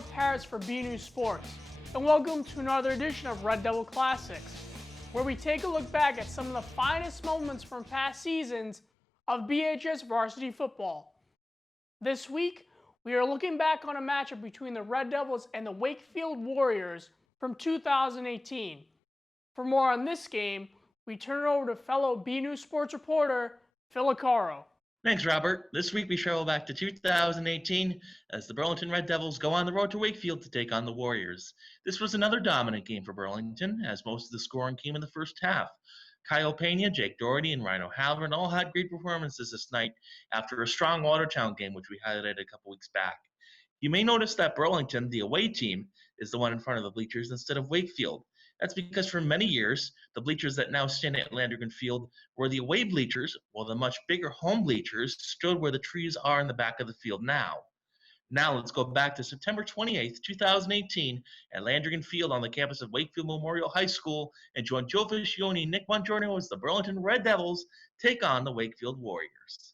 Robert Parris for B News Sports, and welcome to another edition of Red Devil Classics, where we take a look back at some of the finest moments from past seasons of BHS varsity football. This week, we are looking back on a matchup between the Red Devils and the Wakefield Warriors from 2018. For more on this game, we turn it over to fellow B News Sports reporter, Phil Acaro. Thanks, Robert. This week we travel back to 2018 as the Burlington Red Devils go on the road to Wakefield to take on the Warriors. This was another dominant game for Burlington, as most of the scoring came in the first half. Kyle Pena, Jake Doherty, and Ryan O'Halloran all had great performances this night after a strong Watertown game, which we highlighted a couple weeks back. You may notice that Burlington, the away team, is the one in front of the bleachers instead of Wakefield. That's because for many years, the bleachers that now stand at Landrigan Field were the away bleachers, while the much bigger home bleachers stood where the trees are in the back of the field now. Now let's go back to September 28th, 2018 at Landrigan Field on the campus of Wakefield Memorial High School and join Joe Viscione and Nick Buongiorno as the Burlington Red Devils take on the Wakefield Warriors.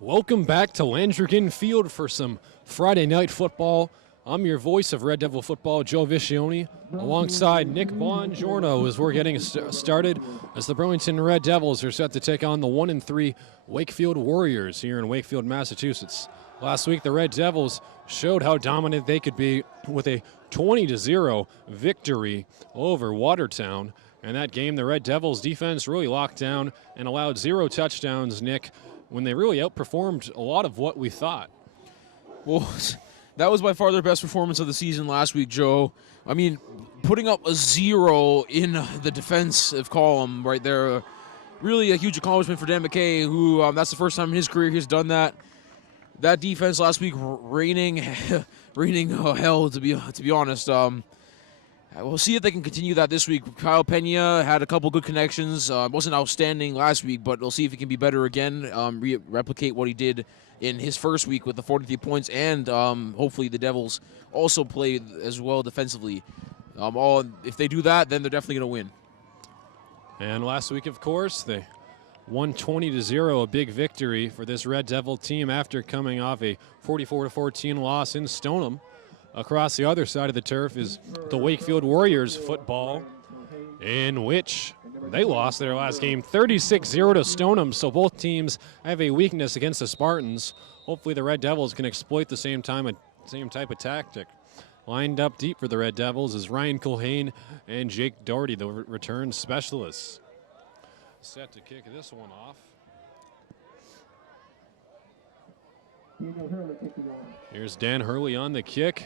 Welcome back to Landrigan Field for some Friday night football. I'm your voice of Red Devil football, Joe Viscione, alongside Nick Buongiorno as we're getting started as the Burlington Red Devils are set to take on the 1-3 Wakefield Warriors here in Wakefield, Massachusetts. Last week, the Red Devils showed how dominant they could be with a 20-0 victory over Watertown. And that game, the Red Devils defense really locked down and allowed 0 touchdowns, Nick, when they really outperformed a lot of what we thought. Well, that was by far their best performance of the season last week, Joe. I mean, putting up a 0 in the defensive column right there, really a huge accomplishment for Dan McKay, who that's the first time in his career he's done that. That defense last week, raining hell, to be honest. We'll see if they can continue that this week. Kyle Pena had a couple good connections. Wasn't outstanding last week, but we'll see if he can be better again, replicate what he did in his first week with the 43 points, and hopefully the Devils also play as well defensively. If they do that, then they're definitely going to win. And last week, of course, they won 20-0, a big victory for this Red Devil team after coming off a 44-14 loss in Stoneham. Across the other side of the turf is the Wakefield Warriors football, in which they lost their last game 36-0 to Stoneham, so both teams have a weakness against the Spartans. Hopefully the Red Devils can exploit the same type of tactic. Lined up deep for the Red Devils is Ryan Culhane and Jake Doherty, the return specialists. Set to kick this one off. Here's Dan Hurley on the kick.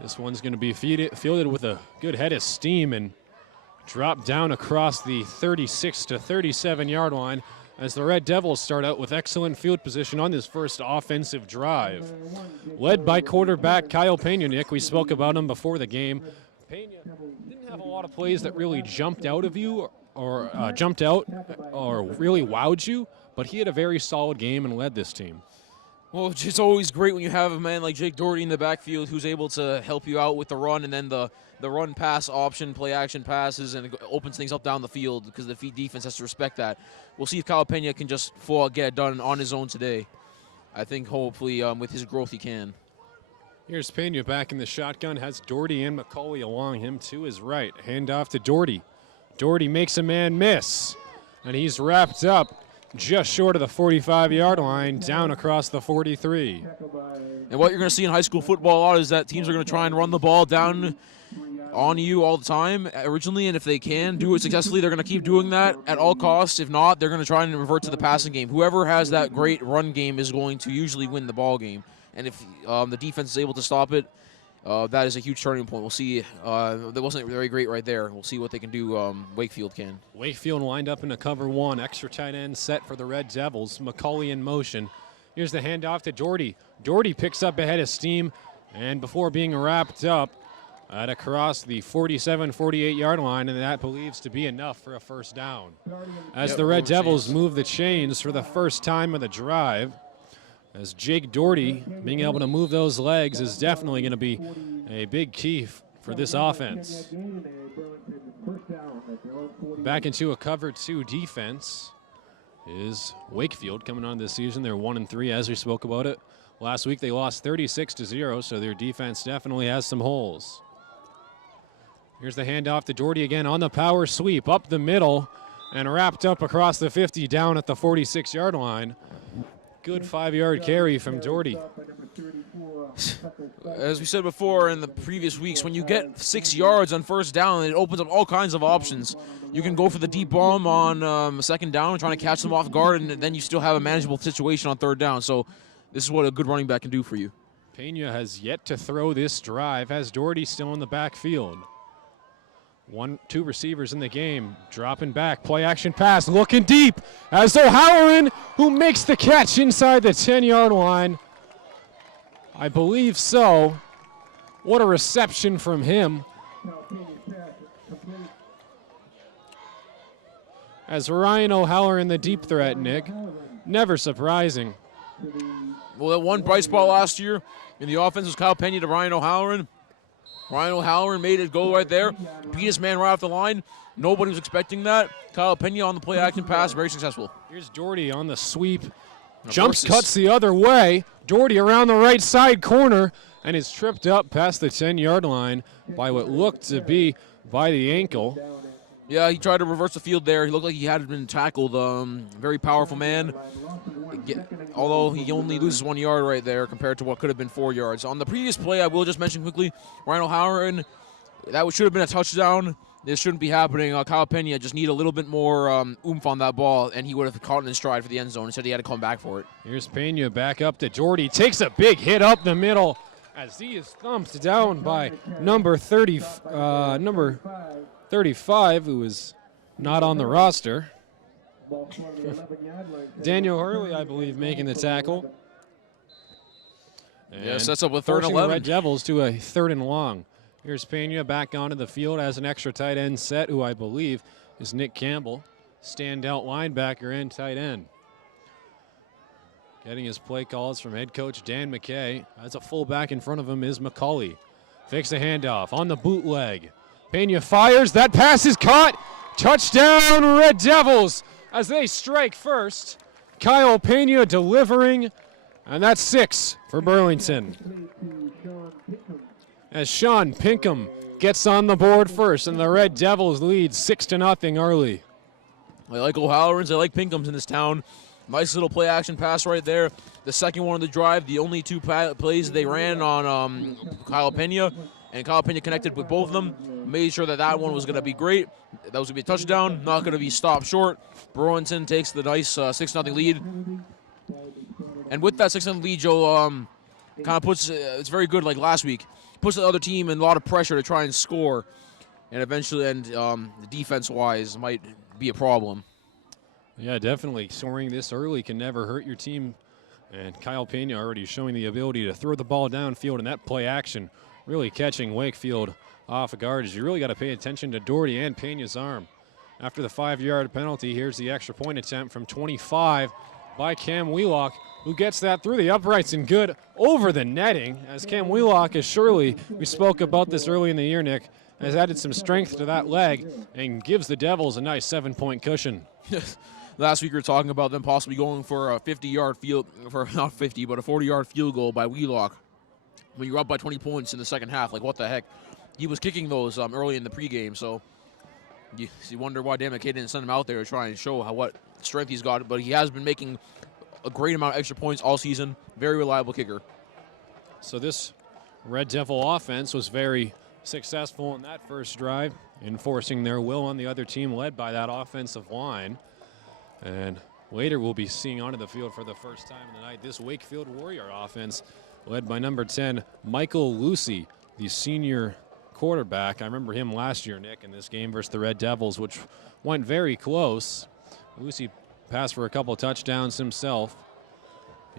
This one's going to be fielded with a good head of steam and drop down across the 36 to 37 yard line as the Red Devils start out with excellent field position on this first offensive drive. Led by quarterback Kyle Pena, Nick. We spoke about him before the game. Pena didn't have a lot of plays that really jumped out of you or really wowed you, but he had a very solid game and led this team. Well, it's always great when you have a man like Jake Doherty in the backfield who's able to help you out with the run, and then the run-pass option, play-action passes, and it opens things up down the field because the defense has to respect that. We'll see if Kyle Pena can just get it done on his own today. I think hopefully with his growth he can. Here's Pena back in the shotgun, has Doherty and McCauley along him to his right. Hand off to Doherty. Doherty makes a man miss, and he's wrapped up just short of the 45-yard line, down across the 43. And what you're going to see in high school football a lot is that teams are going to try and run the ball down on you all the time originally, and if they can do it successfully, they're going to keep doing that at all costs. If not, they're going to try and revert to the passing game. Whoever has that great run game is going to usually win the ball game. And if the defense is able to stop it, that is a huge turning point. We'll see. That wasn't very great right there. We'll see what they can do. Wakefield can. Wakefield lined up in a cover one. Extra tight end set for the Red Devils. McCauley in motion. Here's the handoff to Doherty. Doherty picks up ahead of steam, and before being wrapped up at across the 47-48-yard line, and that believes to be enough for a first down. As the Red Devils move the chains for the first time of the drive, as Jake Doherty being able to move those legs is definitely going to be a big key for this offense. Back into a cover two defense is Wakefield coming on this season. They're 1-3 as we spoke about it. Last week they lost 36-0, so their defense definitely has some holes. Here's the handoff to Doherty again on the power sweep up the middle and wrapped up across the 50 down at the 46-yard line. Good 5-yard carry from Doherty. As we said before in the previous weeks, when you get 6 yards on first down, it opens up all kinds of options. You can go for the deep bomb on second down, trying to catch them off guard, and then you still have a manageable situation on third down. So this is what a good running back can do for you. Pena has yet to throw this drive, has Doherty still in the backfield. Two receivers in the game, dropping back, play action pass, looking deep as O'Halloran, who makes the catch inside the 10-yard line. I believe so. What a reception from him. As Ryan O'Halloran, the deep threat, Nick. Never surprising. Well, that one bright spot last year in the offense was Kyle Pena to Ryan O'Halloran. Ryan O'Halloran made it go right there. Beat his man right off the line. Nobody was expecting that. Kyle Pena on the play action pass, very successful. Here's Doherty on the sweep. Jumps, cuts the other way. Doherty around the right side corner and is tripped up past the 10-yard line by what looked to be by the ankle. Yeah, he tried to reverse the field there. He looked like he had been tackled. Very powerful man. Although he only loses 1 yard right there compared to what could have been 4 yards. On the previous play, I will just mention quickly, Ryan O'Halloran, that should have been a touchdown. This shouldn't be happening. Kyle Pena just need a little bit more oomph on that ball, and he would have caught it in stride for the end zone. Instead, he had to come back for it. Here's Pena back up to Doherty. Takes a big hit up the middle as he is thumped down by number 35, who is not on the roster. Daniel Hurley, I believe, making the tackle. And yeah, sets up a 3rd and 11. The Red Devils to a 3rd and long. Here's Pena back onto the field as an extra tight end set, who I believe is Nick Campbell, standout linebacker and tight end. Getting his play calls from head coach Dan McKay. As a fullback in front of him is McCauley. Fakes a handoff on the bootleg. Pena fires. That pass is caught. Touchdown, Red Devils, as they strike first. Kyle Pena delivering, and that's 6 for Burlington. As Sean Pinkham gets on the board first, and the Red Devils lead 6-0 early. I like O'Halloran's. I like Pinkhams in this town. Nice little play action pass right there. The second one of the drive, the only 2 plays they ran on Kyle Pena, and Kyle Pena connected with both of them. Made sure that one was going to be great. That was going to be a touchdown, not going to be stopped short. Burlington takes the nice 6-0 lead. And with that 6-0 lead, Joe, kind of puts, it's very good like last week, puts the other team in a lot of pressure to try and score. And eventually, defense-wise, might be a problem. Yeah, definitely. Scoring this early can never hurt your team. And Kyle Pena already showing the ability to throw the ball downfield, and that play action really catching Wakefield off guard. As you really got to pay attention to Doherty and Pena's arm. After the 5-yard penalty, here's the extra point attempt from 25 by Cam Wheelock, who gets that through the uprights and good over the netting, as Cam Wheelock is surely, we spoke about this early in the year, Nick, has added some strength to that leg and gives the Devils a nice 7-point cushion. Last week we were talking about them possibly going for a 50-yard field, for not 50, but a 40-yard field goal by Wheelock. When you're up by 20 points in the second half, like what the heck? He was kicking those early in the pregame, so You wonder why Dan McKay didn't send him out there to try and show what strength he's got, but he has been making a great amount of extra points all season. Very reliable kicker. So this Red Devil offense was very successful in that first drive, enforcing their will on the other team, led by that offensive line. And later we'll be seeing onto the field for the first time of the night this Wakefield Warrior offense, led by number 10, Michael Lucy, the senior quarterback. I remember him last year, Nick, in this game versus the Red Devils, which went very close. Lucy passed for a couple touchdowns himself.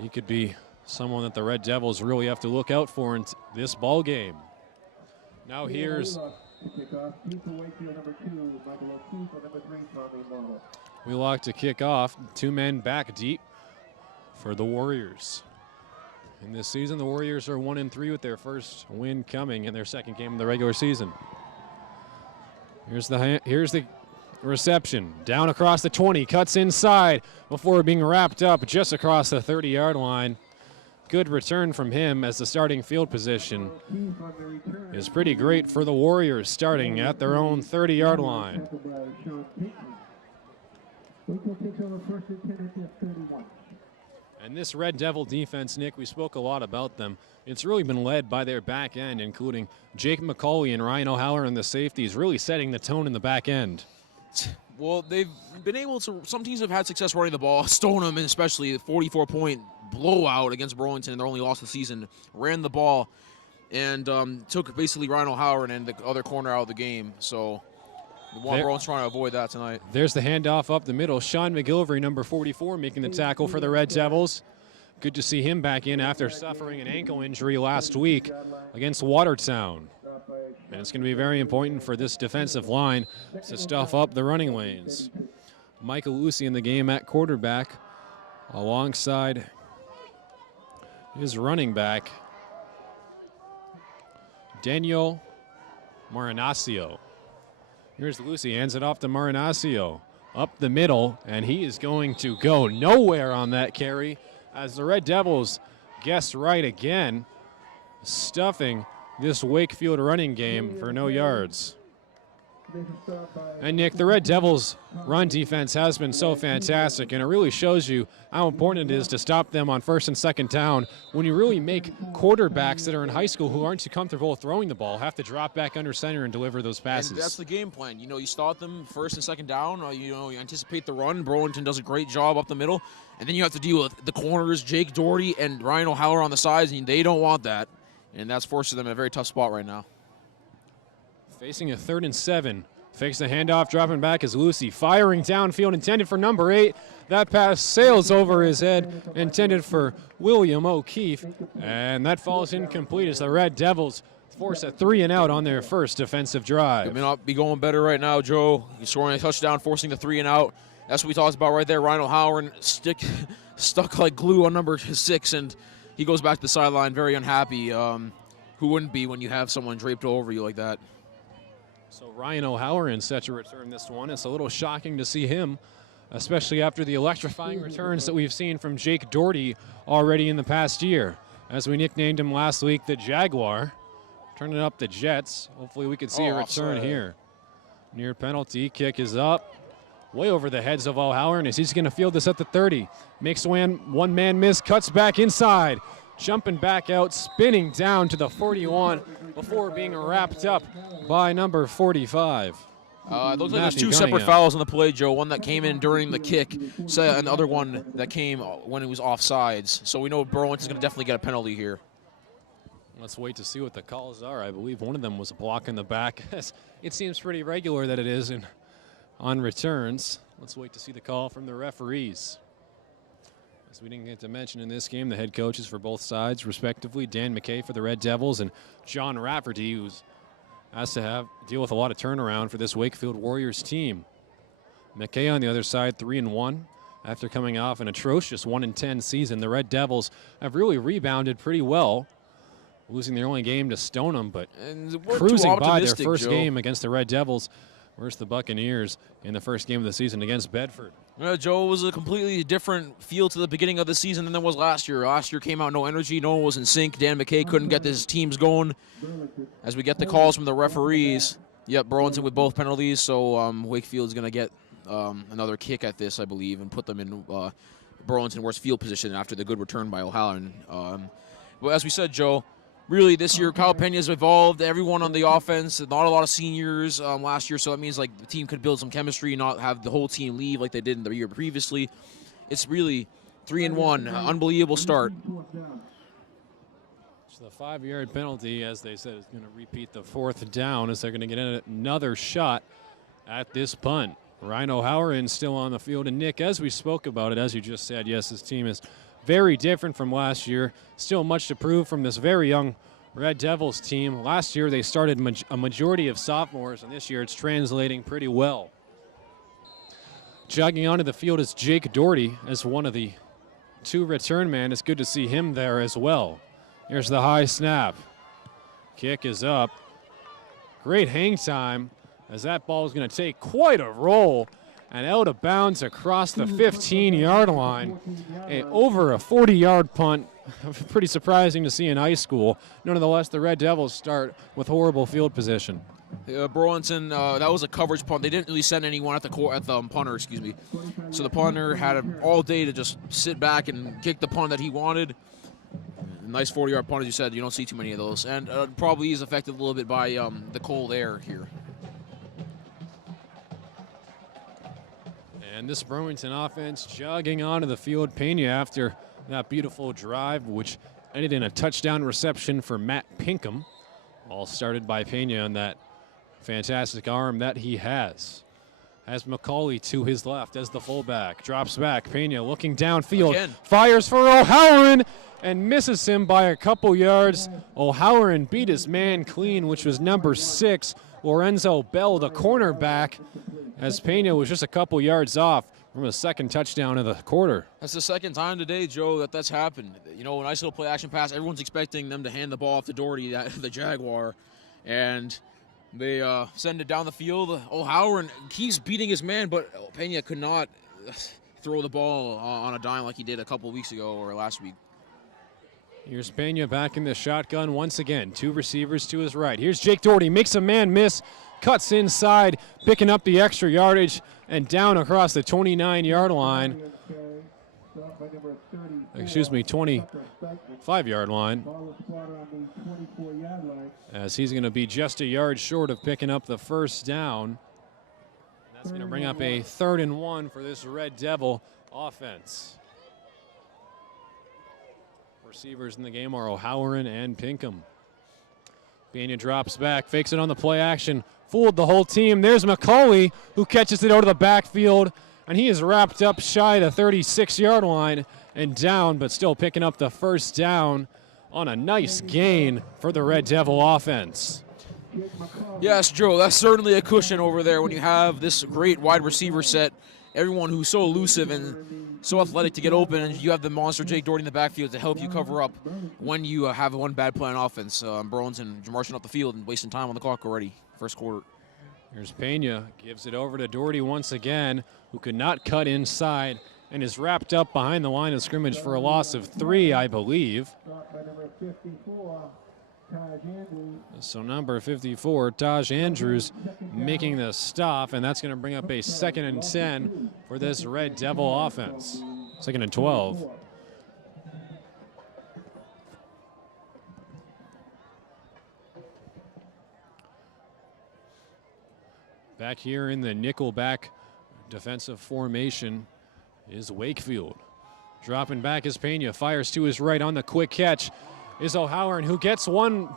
He could be someone that the Red Devils really have to look out for in this ball game. Now here's Wheelock to kick off. 2 men back deep for the Warriors. In this season, the Warriors are 1-3 with their first win coming in their second game of the regular season. Here's the reception. Down across the 20, cuts inside before being wrapped up just across the 30-yard line. Good return from him, as the starting field position is pretty great for the Warriors, starting at their own 30-yard line. And this Red Devil defense, Nick, we spoke a lot about them. It's really been led by their back end, including Jake McCauley and Ryan O'Halloran in the safeties, really setting the tone in the back end. Well, they've been able to, some teams have had success running the ball. Stoneham, especially, the 44-point blowout against Burlington in their only loss of the season, ran the ball and took basically Ryan O'Halloran and the other corner out of the game. So Burlington's trying to avoid that tonight. There's the handoff up the middle. Sean McGilvery, number 44, making the tackle for the Red Devils. Good to see him back in after suffering an ankle injury last week against Watertown. And it's going to be very important for this defensive line to stuff up the running lanes. Michael Lucy in the game at quarterback alongside his running back, Daniel Marinaccio. Here's Lucy, hands it off to Marinaccio. Up the middle, and he is going to go nowhere on that carry as the Red Devils guessed right again, stuffing this Wakefield running game for no yards. And Nick, the Red Devils' run defense has been so fantastic, and it really shows you how important it is to stop them on first and second down when you really make quarterbacks that are in high school who aren't too comfortable throwing the ball have to drop back under center and deliver those passes. And that's the game plan. You know, you start them first and second down. You anticipate the run. Burlington does a great job up the middle. And then you have to deal with the corners, Jake Doherty and Ryan O'Halloran on the sides, and they don't want that. And that's forcing them in a very tough spot right now. Facing a 3rd and 7. Fakes the handoff, dropping back is Lucy. Firing downfield, intended for number 8. That pass sails over his head, intended for William O'Keefe. And that falls incomplete as the Red Devils force a 3-and-out on their first defensive drive. It may not be going better right now, Joe. He's scoring a touchdown, forcing the 3-and-out. That's what we talked about right there. Ryan O'Halloran stuck like glue on number 6, and he goes back to the sideline very unhappy. Who wouldn't be when you have someone draped over you like that? So Ryan O'Halloran set to return this one. It's a little shocking to see him, especially after the electrifying returns that we've seen from Jake Doherty already in the past year. As we nicknamed him last week, the Jaguar, turning up the Jets. Hopefully we could see a return here. Near penalty, kick is up. Way over the heads of O'Halloran as he's going to field this at the 30. Makes one man miss, cuts back inside. Jumping back out, spinning down to the 41 before being wrapped up by number 45. It looks like there's 2 separate fouls on the play, Joe. One that came in during the kick, and the other one that came when it was offsides. So we know Burlington's going to definitely get a penalty here. Let's wait to see what the calls are. I believe one of them was a block in the back. It seems pretty regular that it is on returns. Let's wait to see the call from the referees. As we didn't get to mention in this game, the head coaches for both sides, respectively, Dan McKay for the Red Devils and John Rafferty, who's has to deal with a lot of turnaround for this Wakefield Warriors team. McKay on the other side, 3-1. After coming off an atrocious 1-10 season, the Red Devils have really rebounded pretty well, losing their only game to Stoneham, but cruising by their first game against the Red Devils versus the Buccaneers in the first game of the season against Bedford. Joe, was a completely different feel to the beginning of the season than there was last year. Last year came out no energy, no one was in sync. Dan McKay couldn't get his teams going. As we get the calls from the referees, Yep, Burlington with both penalties, so Wakefield's going to get another kick at this, I believe, and put them in Burlington worst field position after the good return by O'Halloran. But as we said, Joe, really this year Kyle Pena's evolved. Everyone on the offense, not a lot of seniors last year, so that means like the team could build some chemistry, not have the whole team leave like they did in the year previously. It's really 3-1, unbelievable start. So the 5-yard penalty, as they said, is going to repeat the 4th down as they're going to get another shot at this punt. Ryan O'Halloran still on the field. And Nick, as we spoke about it, as you just said, yes, this team is very different from last year. Still much to prove from this very young Red Devils team. Last year they started a majority of sophomores, and this year it's translating pretty well. Jogging onto the field is Jake Doherty as one of the 2 return men. It's good to see him there as well. Here's the high snap. Kick is up. Great hang time as that ball is going to take quite a roll and out of bounds across the 15-yard line. Over a 40-yard punt. Pretty surprising to see in high school. Nonetheless, the Red Devils start with horrible field position. Burlington, that was a coverage punt. They didn't really send anyone at the punter, excuse me. So the punter had all day to just sit back and kick the punt that he wanted. Nice 40-yard punt, as you said. You don't see too many of those. And probably is affected a little bit by the cold air here. And this Burlington offense jogging onto the field. Pena after that beautiful drive, which ended in a touchdown reception for Matt Pinkham. All started by Pena on that fantastic arm that he has. Has McCauley to his left as the fullback. Drops back. Pena looking downfield. Again. Fires for O'Halloran and misses him by a couple yards. O'Halloran beat his man clean, which was number 6, Lorenzo Bell, the cornerback, as Pena was just a couple yards off from a second touchdown of the quarter. That's the second time today, Joe, that's happened. You know, a nice little play action pass. Everyone's expecting them to hand the ball off to Doherty, the Jaguar, and they send it down the field. O'Halloran keeps beating his man, but Pena could not throw the ball on a dime like he did a couple weeks ago or last week. Here's Pena back in the shotgun once again. 2 receivers to his right. Here's Jake Doherty, makes a man miss, cuts inside, picking up the extra yardage, and down across the 29-yard line. Excuse me, 25-yard line. As he's going to be just a yard short of picking up the first down. That's going to bring up a 3rd and 1 for this Red Devil offense. Receivers in the game are O'Halloran and Pinkham. Pena drops back, fakes it on the play action, fooled the whole team. There's McCauley, who catches it out of the backfield, and he is wrapped up shy of the 36-yard line and down, but still picking up the first down on a nice gain for the Red Devil offense. Yes, Joe, that's certainly a cushion over there when you have this great wide receiver set. Everyone who's so elusive and so athletic to get open, and you have the monster Jake Doherty in the backfield to help you cover up when you have one bad play on offense. Burlington marching up the field and wasting time on the clock already, first quarter. Here's Pena, gives it over to Doherty once again, who could not cut inside and is wrapped up behind the line of scrimmage for a loss of 3, I believe. So number 54, Taj Andrews, making the stop, and that's going to bring up a 2nd and 10 for this Red Devil offense. 2nd and 12. Back here in the nickelback defensive formation is Wakefield. Dropping back is Pena, fires to his right on the quick catch is O'Halloran, who gets one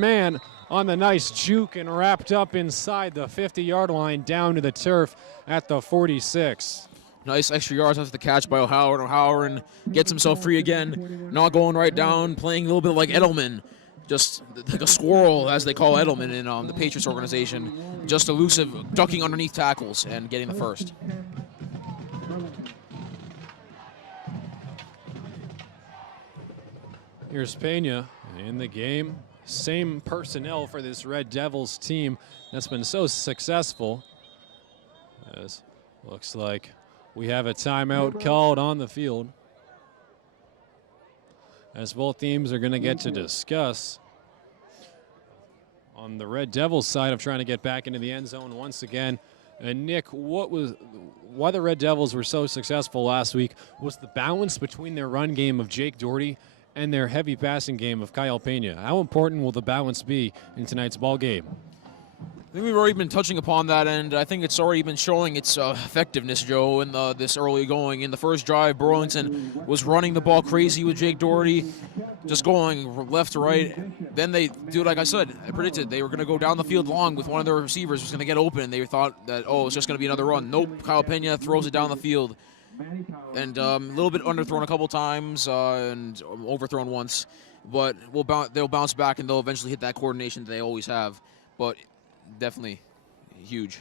man on the nice juke and wrapped up inside the 50-yard line down to the turf at the 46. Nice extra yards after the catch by O'Halloran. O'Halloran gets himself free again, not going right down, playing a little bit like Edelman, just like a squirrel, as they call Edelman in the Patriots organization, just elusive, ducking underneath tackles and getting the first. Here's Pena in the game. Same personnel for this Red Devils team that's been so successful. As looks like we have a timeout called on the field, as both teams are going to get to discuss on the Red Devils side of trying to get back into the end zone once again. And Nick, why the Red Devils were so successful last week was the balance between their run game of Jake Doherty and their heavy passing game of Kyle Pena. How important will the balance be in tonight's ball game? I think we've already been touching upon that, and I think it's already been showing its effectiveness, Joe, in this early going. In the first drive, Burlington was running the ball crazy with Jake Doherty, just going left to right. Then they do, like I said, I predicted they were going to go down the field long with one of their receivers was going to get open, and they thought that, it's just going to be another run. Nope, Kyle Pena throws it down the field, and a little bit underthrown a couple times and overthrown once, but they'll bounce back, and they'll eventually hit that coordination that they always have. But definitely huge.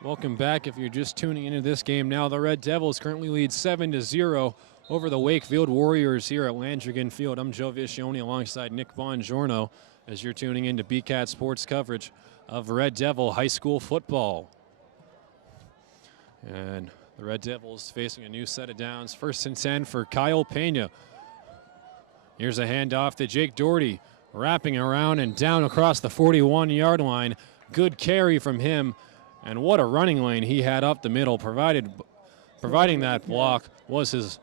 Welcome back if you're just tuning into this game now. The Red Devils currently lead 7-0 over the Wakefield Warriors here at Landrigan Field. I'm Joe Viscione alongside Nick Buongiorno as you're tuning into BCAT sports coverage of Red Devil high school football. And the Red Devils facing a new set of downs. 1st and 10 for Kyle Pena. Here's a handoff to Jake Doherty. Wrapping around and down across the 41-yard line. Good carry from him, and what a running lane he had up the middle. Providing that block was his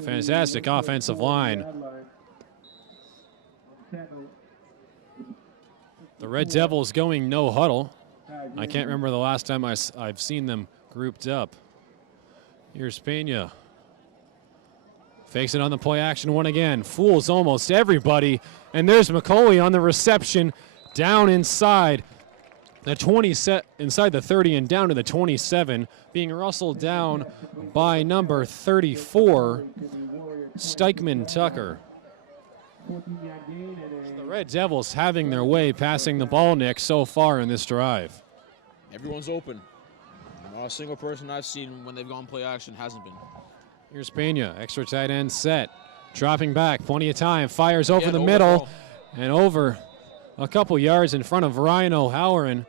fantastic offensive line. The Red Devils going no huddle. I can't remember the last time I've seen them grouped up. Here's Pena. Fakes it on the play action one again. Fools almost everybody. And there's McCauley on the reception down inside the 20 inside the 30 and down to the 27, being rustled down by number 34, Stikeman Tucker. The Red Devils having their way passing the ball, Nick, so far in this drive. Everyone's open. Not a single person I've seen when they've gone play action hasn't been. Here's Pena, extra tight end set. Dropping back, plenty of time, fires over the middle and over a couple yards in front of Ryan O'Halloran,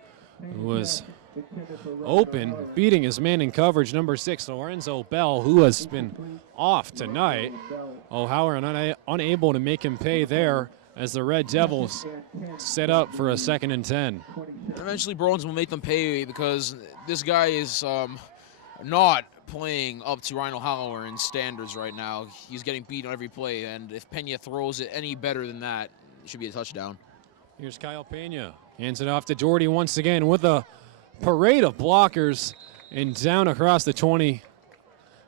who was open, beating his man in coverage, number 6, Lorenzo Bell, who has been off tonight. O'Halloran unable to make him pay there as the Red Devils set up for a 2nd and 10. Eventually, Burlington will make them pay because this guy is not playing up to Ryan O'Halloran's standards right now. He's getting beat on every play, and if Pena throws it any better than that, it should be a touchdown. Here's Kyle Pena. Hands it off to Doherty once again with a parade of blockers and down across the 20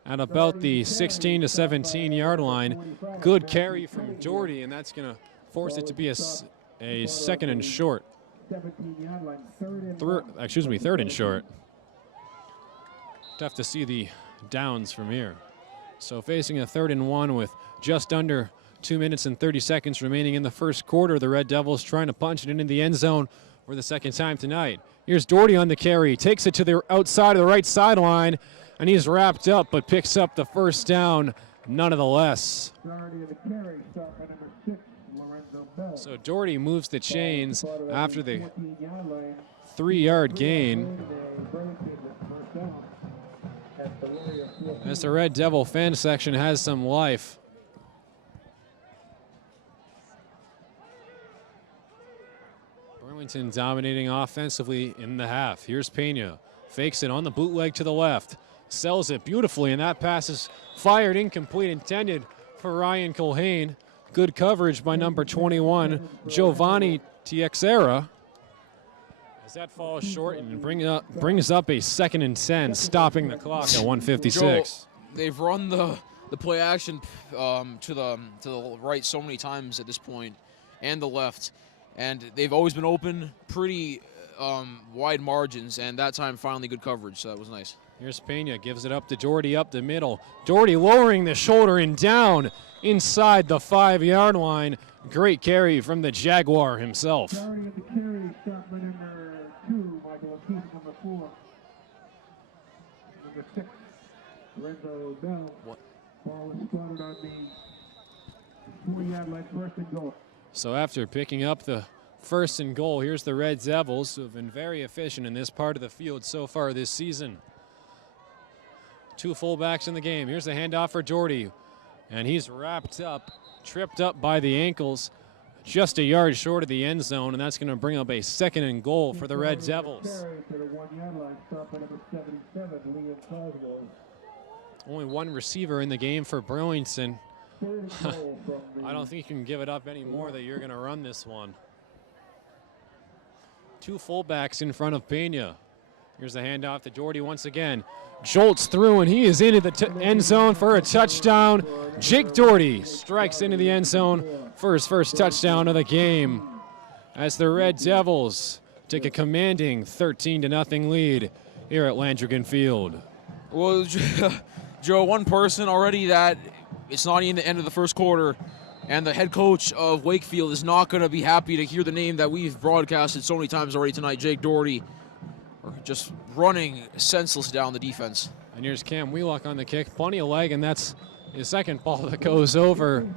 at about the 16 to 17 yard line. Good carry from Doherty, and that's going to force it to be a 2nd and short. 3rd and short. Tough to see the downs from here. So facing a 3rd and 1 with just under 2 minutes and 30 seconds remaining in the first quarter. The Red Devils trying to punch it into the end zone for the 2nd time tonight. Here's Doherty on the carry. Takes it to the outside of the right sideline, and he's wrapped up but picks up the 1st down nonetheless. So Doherty moves the chains after the 3-yard gain. As the Red Devil fan section has some life. Burlington dominating offensively in the half. Here's Pena. Fakes it on the bootleg to the left. Sells it beautifully, and that pass is fired incomplete, intended for Ryan Culhane. Good coverage by number 21, Giovanni Tiexera. As that falls short and brings up a 2nd and 10, stopping the clock at 1:56. Joe, they've run the play action to the right so many times at this point, and the left, and they've always been open, pretty wide margins, and that time finally good coverage, so that was nice. Here's Pena, gives it up to Doherty up the middle. Doherty lowering the shoulder and down inside the 5-yard line. Great carry from the Jaguar himself. So after picking up the 1st and goal, here's the Red Devils, who have been very efficient in this part of the field so far this season. 2 fullbacks in the game. Here's the handoff for Doherty, and he's wrapped up, tripped up by the ankles, just a yard short of the end zone, and that's going to bring up a 2nd and goal for the Red Devils. Only one receiver in the game for Burlington. I don't think you can give it up anymore that you're going to run this one. 2 fullbacks in front of Pena. Here's the handoff to Doherty once again. Jolts through, and he is into the end zone for a touchdown. Jake Doherty strikes into the end zone for his first touchdown of the game as the Red Devils take a commanding 13-0 lead here at Landrigan Field. Well, Joe, one person already that it's not even the end of the first quarter, and the head coach of Wakefield is not going to be happy to hear the name that we've broadcasted so many times already tonight, Jake Doherty, just running senseless down the defense. And here's Cam Wheelock on the kick. Plenty of leg, and that's his second ball that goes over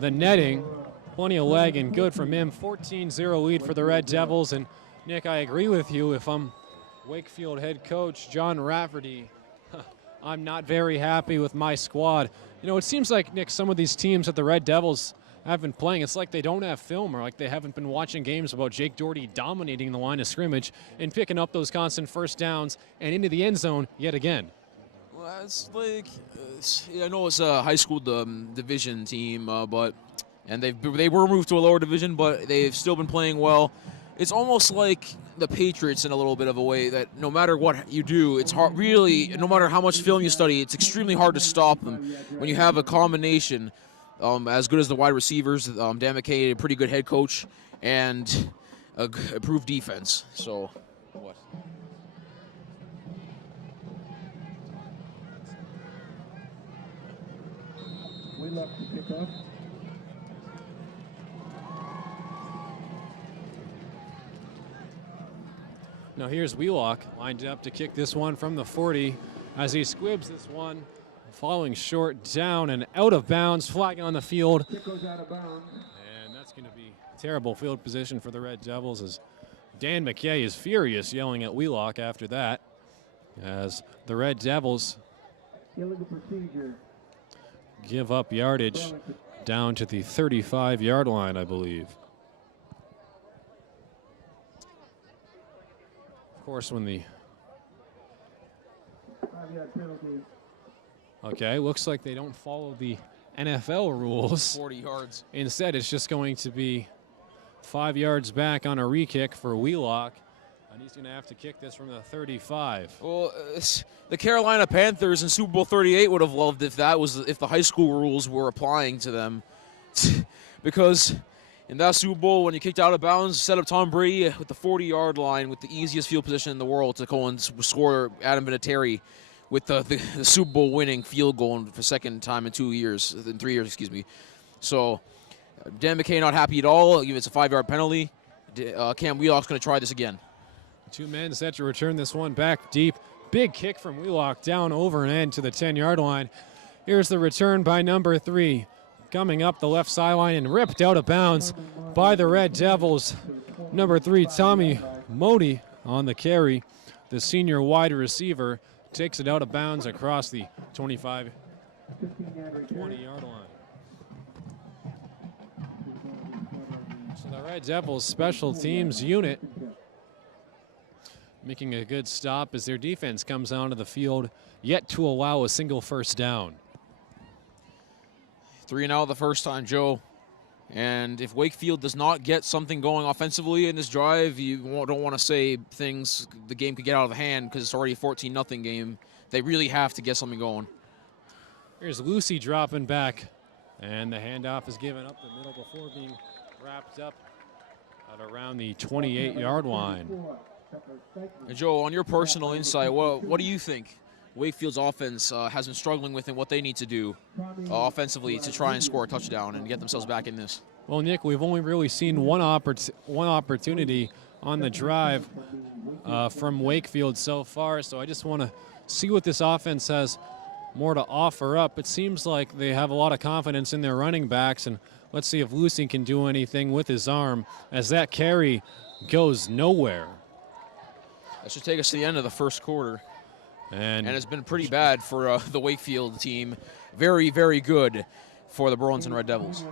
the netting. Plenty of leg and good from him. 14-0 lead for the Red Devils. And Nick, I agree with you. If I'm Wakefield head coach John Rafferty, I'm not very happy with my squad. You know, it seems like, Nick, some of these teams that the Red Devils have been playing, it's like they don't have film, or like they haven't been watching games about Jake Doherty dominating the line of scrimmage and picking up those constant first downs and into the end zone yet again. Well, it's like, I know it's a high school division team, and they were moved to a lower division, but they've still been playing well. It's almost like the Patriots in a little bit of a way that no matter what you do, it's hard, really, no matter how much film you study, it's extremely hard to stop them when you have a combination as good as the wide receivers, Dan McKay, a pretty good head coach, and a improved defense. So, what? We left to kick off. Now here's Wheelock lined up to kick this one from the 40 as he squibs this one, falling short, down and out of bounds, flagging on the field. Kick goes out of bounds. And that's going to be terrible field position for the Red Devils as Dan McKay is furious, yelling at Wheelock after that, as the Red Devils Illegal procedure. give up yardage down to the 35-yard line, I believe. Of course, when the... Okay, looks like they don't follow the NFL rules. 40 yards. Instead, it's just going to be 5 yards back on a re-kick for Wheelock, and he's going to have to kick this from the 35. Well, the Carolina Panthers in Super Bowl 38 would have loved if the high school rules were applying to them, because in that Super Bowl, when you kicked out of bounds, set up Tom Brady with the 40-yard line with the easiest field position in the world to go and score Adam Vinatieri with the Super Bowl winning field goal for second time in 3 years, excuse me. So Dan McKay not happy at all. It's a 5-yard penalty. Cam Wheelock's going to try this again. 2 men set to return this one back deep. Big kick from Wheelock down over and end to the 10-yard line. Here's the return by number 3. Coming up the left sideline and ripped out of bounds by the Red Devils. Number 3, Tommy Modi on the carry. The senior wide receiver takes it out of bounds across the 25, 20-yard line. So the Red Devils special teams unit making a good stop as their defense comes onto the field, yet to allow a single first down. 3-0 the first time, Joe. And if Wakefield does not get something going offensively in this drive, you don't want to say the game could get out of hand because it's already a 14-0 game. They really have to get something going. Here's Lucy dropping back, and the handoff is given up the middle before being wrapped up at around the 28-yard line. And Joe, on your personal insight, what do you think Wakefield's offense has been struggling with and what they need to do offensively to try and score a touchdown and get themselves back in this? Well, Nick, we've only really seen one opportunity on the drive from Wakefield so far, so I just want to see what this offense has more to offer up. It seems like they have a lot of confidence in their running backs, and let's see if Lucy can do anything with his arm as that carry goes nowhere. That should take us to the end of the first quarter. And it's been pretty bad for the Wakefield team. Very, very good for the Burlington Red Devils.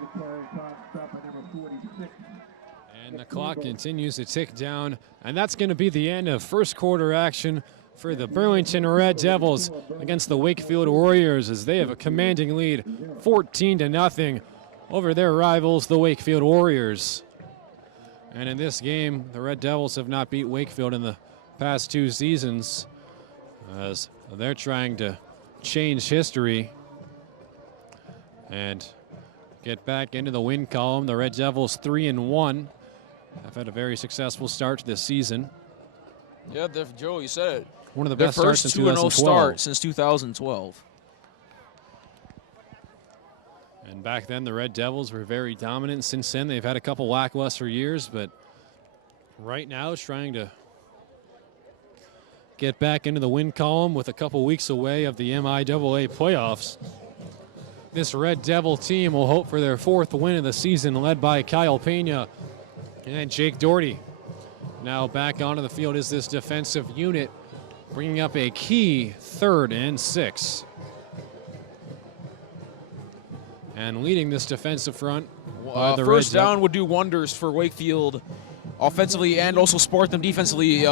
clock continues to tick down, and that's going to be the end of first quarter action for the Burlington Red Devils against the Wakefield Warriors, as they have a commanding lead 14-0 over their rivals, the Wakefield Warriors. And in this game, the Red Devils have not beat Wakefield in the past 2 seasons, as they're trying to change history and get back into the win column. The Red Devils 3-1 have had a very successful start to this season. Yeah, Joe, you said it. One of the Their best starts first in 2-0 2012. start since 2012. And back then, the Red Devils were very dominant. Since then, they've had a couple lackluster years, but right now, trying to get back into the win column with a couple weeks away of the MIAA playoffs. This Red Devil team will hope for their 4th win of the season, led by Kyle Pena and Jake Doherty. Now back onto the field is this defensive unit, bringing up a key 3rd and 6. And leading this defensive front, the first down would do wonders for Wakefield offensively and also sport them defensively.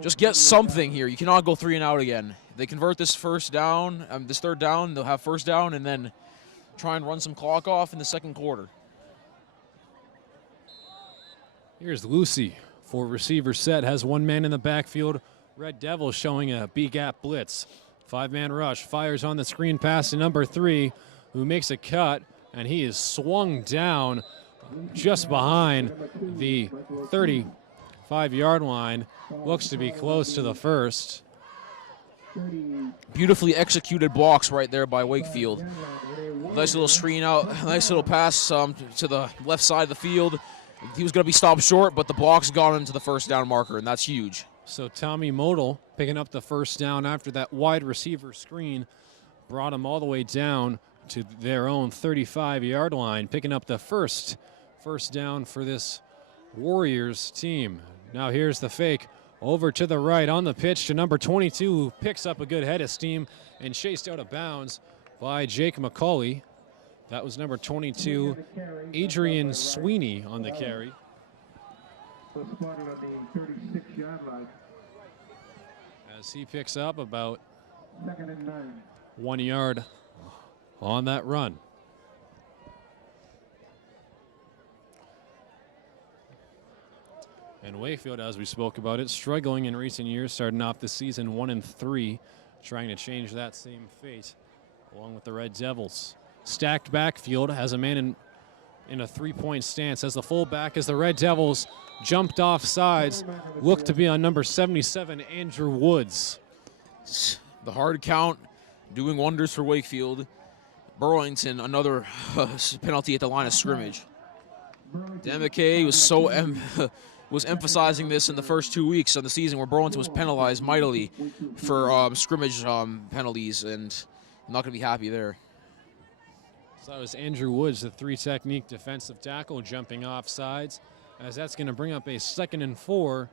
Just get something here. You cannot go 3 and out again. They convert this first down, this 3rd down, they'll have first down and then try and run some clock off in the 2nd quarter. Here's Lucy for receiver set, has 1 man in the backfield. Red Devils showing a BCAT blitz. 5-man rush, fires on the screen pass to number 3, who makes a cut, and he is swung down just behind the 35-yard line. Looks to be close to the first. Beautifully executed blocks right there by Wakefield. Nice little screen out, nice little pass to the left side of the field. He was going to be stopped short, but the blocks got him to the first down marker, and that's huge. So Tommy Modal picking up the first down after that wide receiver screen brought him all the way down to their own 35-yard line, picking up the first down for this Warriors team. Now here's the fake over to the right on the pitch to number 22, who picks up a good head of steam and chased out of bounds by Jake McCauley. That was number 22, Adrian Sweeney on the carry. Spotted on the 36-yard line. As he picks up about 2nd and 9. 1 yard on that run. And Wakefield, as we spoke about it, struggling in recent years, starting off the season 1-3, trying to change that same fate, along with the Red Devils. Stacked backfield, has a man in a 3-point stance as the fullback, as the Red Devils jumped off sides, looked to be on number 77, Andrew Woods. The hard count doing wonders for Wakefield. Burlington, another penalty at the line of scrimmage. Dan McKay was emphasizing this in the first 2 weeks of the season, where Burlington was penalized mightily for scrimmage penalties, and I'm not going to be happy there. So that was Andrew Woods, the 3-technique defensive tackle, jumping off sides, as that's going to bring up a 2nd and 4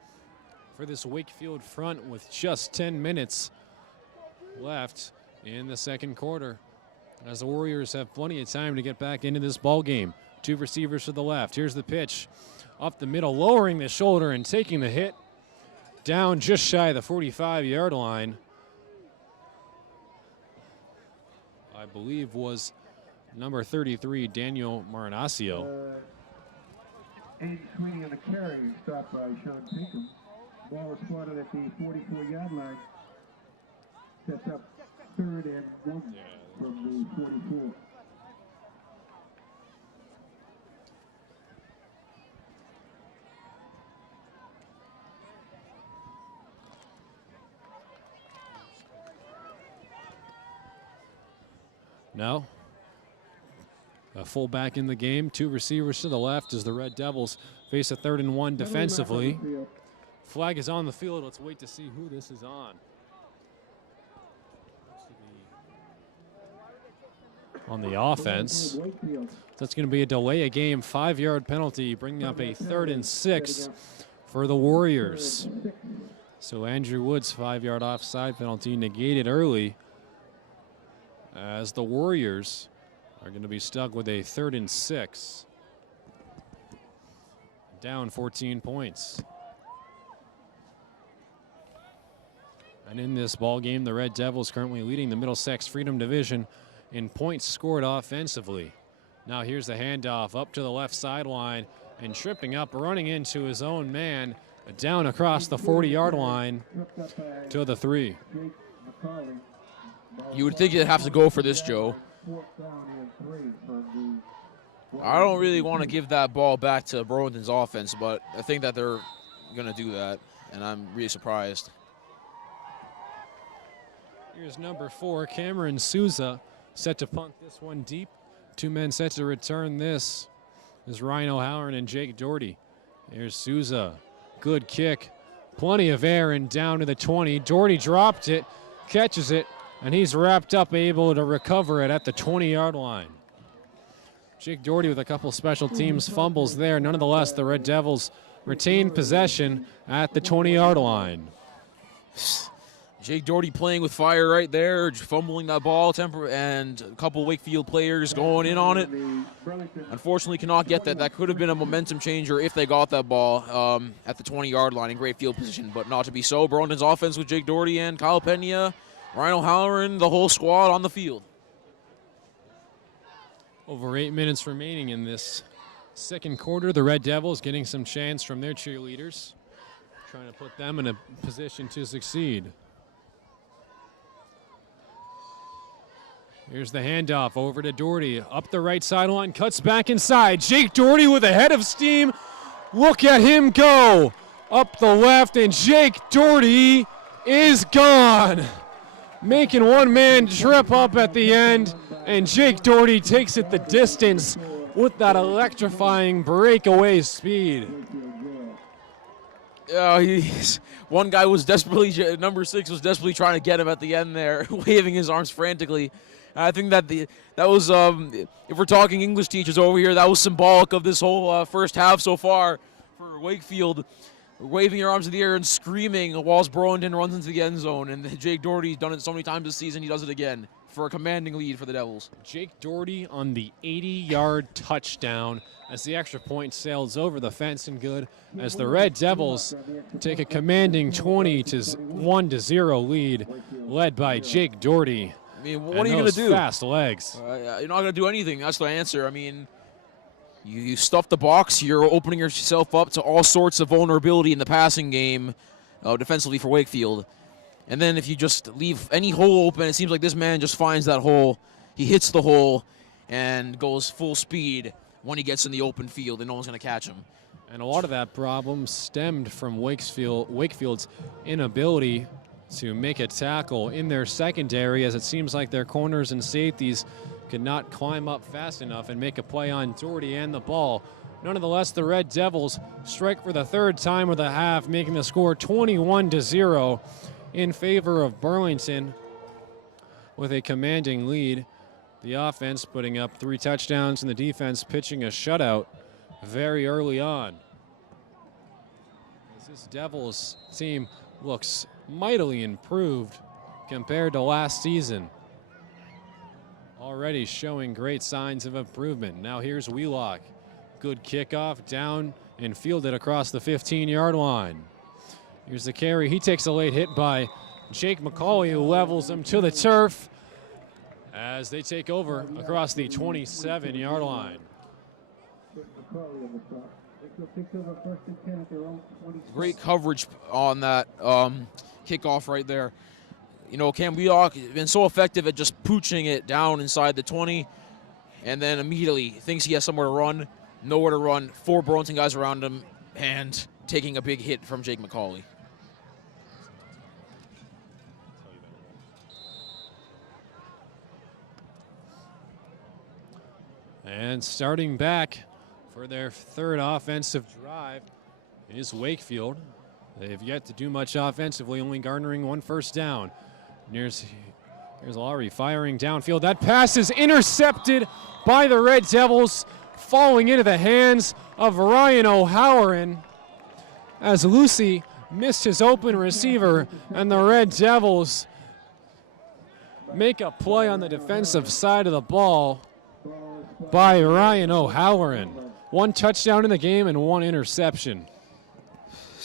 for this Wakefield front with just 10 minutes left in the 2nd quarter, as the Warriors have plenty of time to get back into this ball game. 2 receivers to the left. Here's the pitch up the middle, lowering the shoulder and taking the hit down just shy of the 45-yard line. I believe was number 33, Daniel Marinaccio. Aiden Sweeney on the carry, stopped by Sean Pinkham. Ball was spotted at the 44-yard line. Sets up 3rd and 1 from the 44. Now, a fullback in the game, 2 receivers to the left as the Red Devils face a 3rd and 1 defensively. Flag is on the field. Let's wait to see who this is on. On the offense. That's going to be a delay a game, 5-yard penalty, bringing up a 3rd and 6 for the Warriors. So Andrew Woods' 5-yard offside penalty negated early, as the Warriors are going to be stuck with a 3rd and 6. down 14 points. And in this ball game, the Red Devils currently leading the Middlesex Freedom Division in points scored offensively. Now here's the handoff up to the left sideline, and tripping up, running into his own man, down across the 40-yard line to the 3. You would think you'd have to go for this, Joe. I don't really want to give that ball back to Burlington's offense, but I think that they're going to do that, and I'm really surprised. Here's number 4, Cameron Souza, set to punt this one deep. 2 men set to return this is Ryan O'Halloran and Jake Doherty. Here's Souza, good kick, plenty of air and down to the 20. Doherty dropped it, catches it, and he's wrapped up, able to recover it at the 20-yard line. Jake Doherty with a couple special teams fumbles there. Nonetheless, the Red Devils retain possession at the 20-yard line. Jake Doherty playing with fire right there, fumbling that ball, and a couple Wakefield players going in on it. Unfortunately, cannot get that. That could have been a momentum changer if they got that ball at the 20-yard line in great field position, but not to be so. Burlington's offense with Jake Doherty and Kyle Pena, Ryan O'Halloran, the whole squad on the field. Over 8 minutes remaining in this second quarter. The Red Devils getting some chance from their cheerleaders, trying to put them in a position to succeed. Here's the handoff over to Doherty. Up the right sideline, cuts back inside. Jake Doherty with a head of steam. Look at him go. Up the left, and Jake Doherty is gone. Making one man trip up at the end, and Jake Doherty takes it the distance with that electrifying breakaway speed. One guy was desperately, number 6 was desperately trying to get him at the end there, waving his arms frantically. I think that that was, if we're talking English teachers over here, that was symbolic of this whole first half so far for Wakefield, waving your arms in the air and screaming whilst Burlington runs into the end zone. And Jake Doherty's done it so many times this season, he does it again for a commanding lead for the Devils. Jake Doherty on the 80-yard touchdown as the extra point sails over the fence and good, as the Red Devils take a commanding 21-0 lead, led by Jake Doherty. I mean, what are you going to do? Fast legs. You're not going to do anything. That's the answer. I mean, you stuff the box. You're opening yourself up to all sorts of vulnerability in the passing game defensively for Wakefield. And then if you just leave any hole open, it seems like this man just finds that hole. He hits the hole and goes full speed when he gets in the open field, and no one's going to catch him. And a lot of that problem stemmed from Wakefield's inability to make a tackle in their secondary, as it seems like their corners and safeties could not climb up fast enough and make a play on Doherty and the ball. Nonetheless, the Red Devils strike for the 3rd time of the half, making the score 21-0 in favor of Burlington with a commanding lead. The offense putting up 3 touchdowns and the defense pitching a shutout very early on. As this Devils team looks mightily improved compared to last season. Already showing great signs of improvement. Now here's Wheelock. Good kickoff, down and fielded across the 15-yard line. Here's the carry. He takes a late hit by Jake McCauley, who levels him to the turf as they take over across the 27-yard line. Great coverage on that kickoff right there. You know, Cam Wheelock has been so effective at just pooching it down inside the 20, and then immediately thinks he has somewhere to run, nowhere to run, 4 Burlington guys around him, and taking a big hit from Jake McCauley. And starting back for their 3rd offensive drive is Wakefield. They've yet to do much offensively, only garnering 1 first down. Here's Laurie firing downfield. That pass is intercepted by the Red Devils, falling into the hands of Ryan O'Halloran as Lucy missed his open receiver, and the Red Devils make a play on the defensive side of the ball by Ryan O'Halloran. 1 touchdown in the game and 1 interception.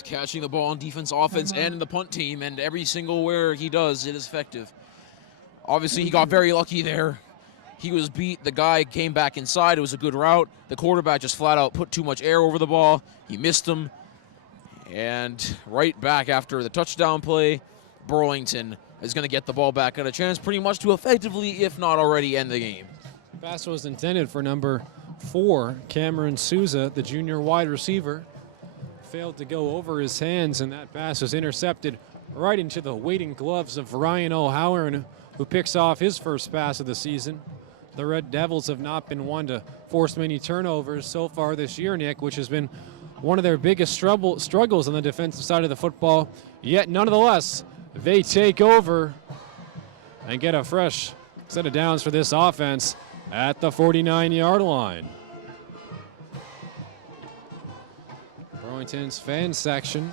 Catching the ball on defense, offense, and the punt team, and every single where he does, it is effective. Obviously, he got very lucky there. He was beat. The guy came back inside. It was a good route. The quarterback just flat out put too much air over the ball. He missed him. And right back after the touchdown play, Burlington is going to get the ball back and a chance pretty much to effectively, if not already, end the game. Pass was intended for number 4, Cameron Souza, the junior wide receiver. Failed to go over his hands, and that pass was intercepted right into the waiting gloves of Ryan O'Halloran, who picks off his first pass of the season. The Red Devils have not been one to force many turnovers so far this year, Nick, which has been one of their biggest struggles on the defensive side of the football. Yet, nonetheless, they take over and get a fresh set of downs for this offense at the 49-yard line. Burlington's fan section.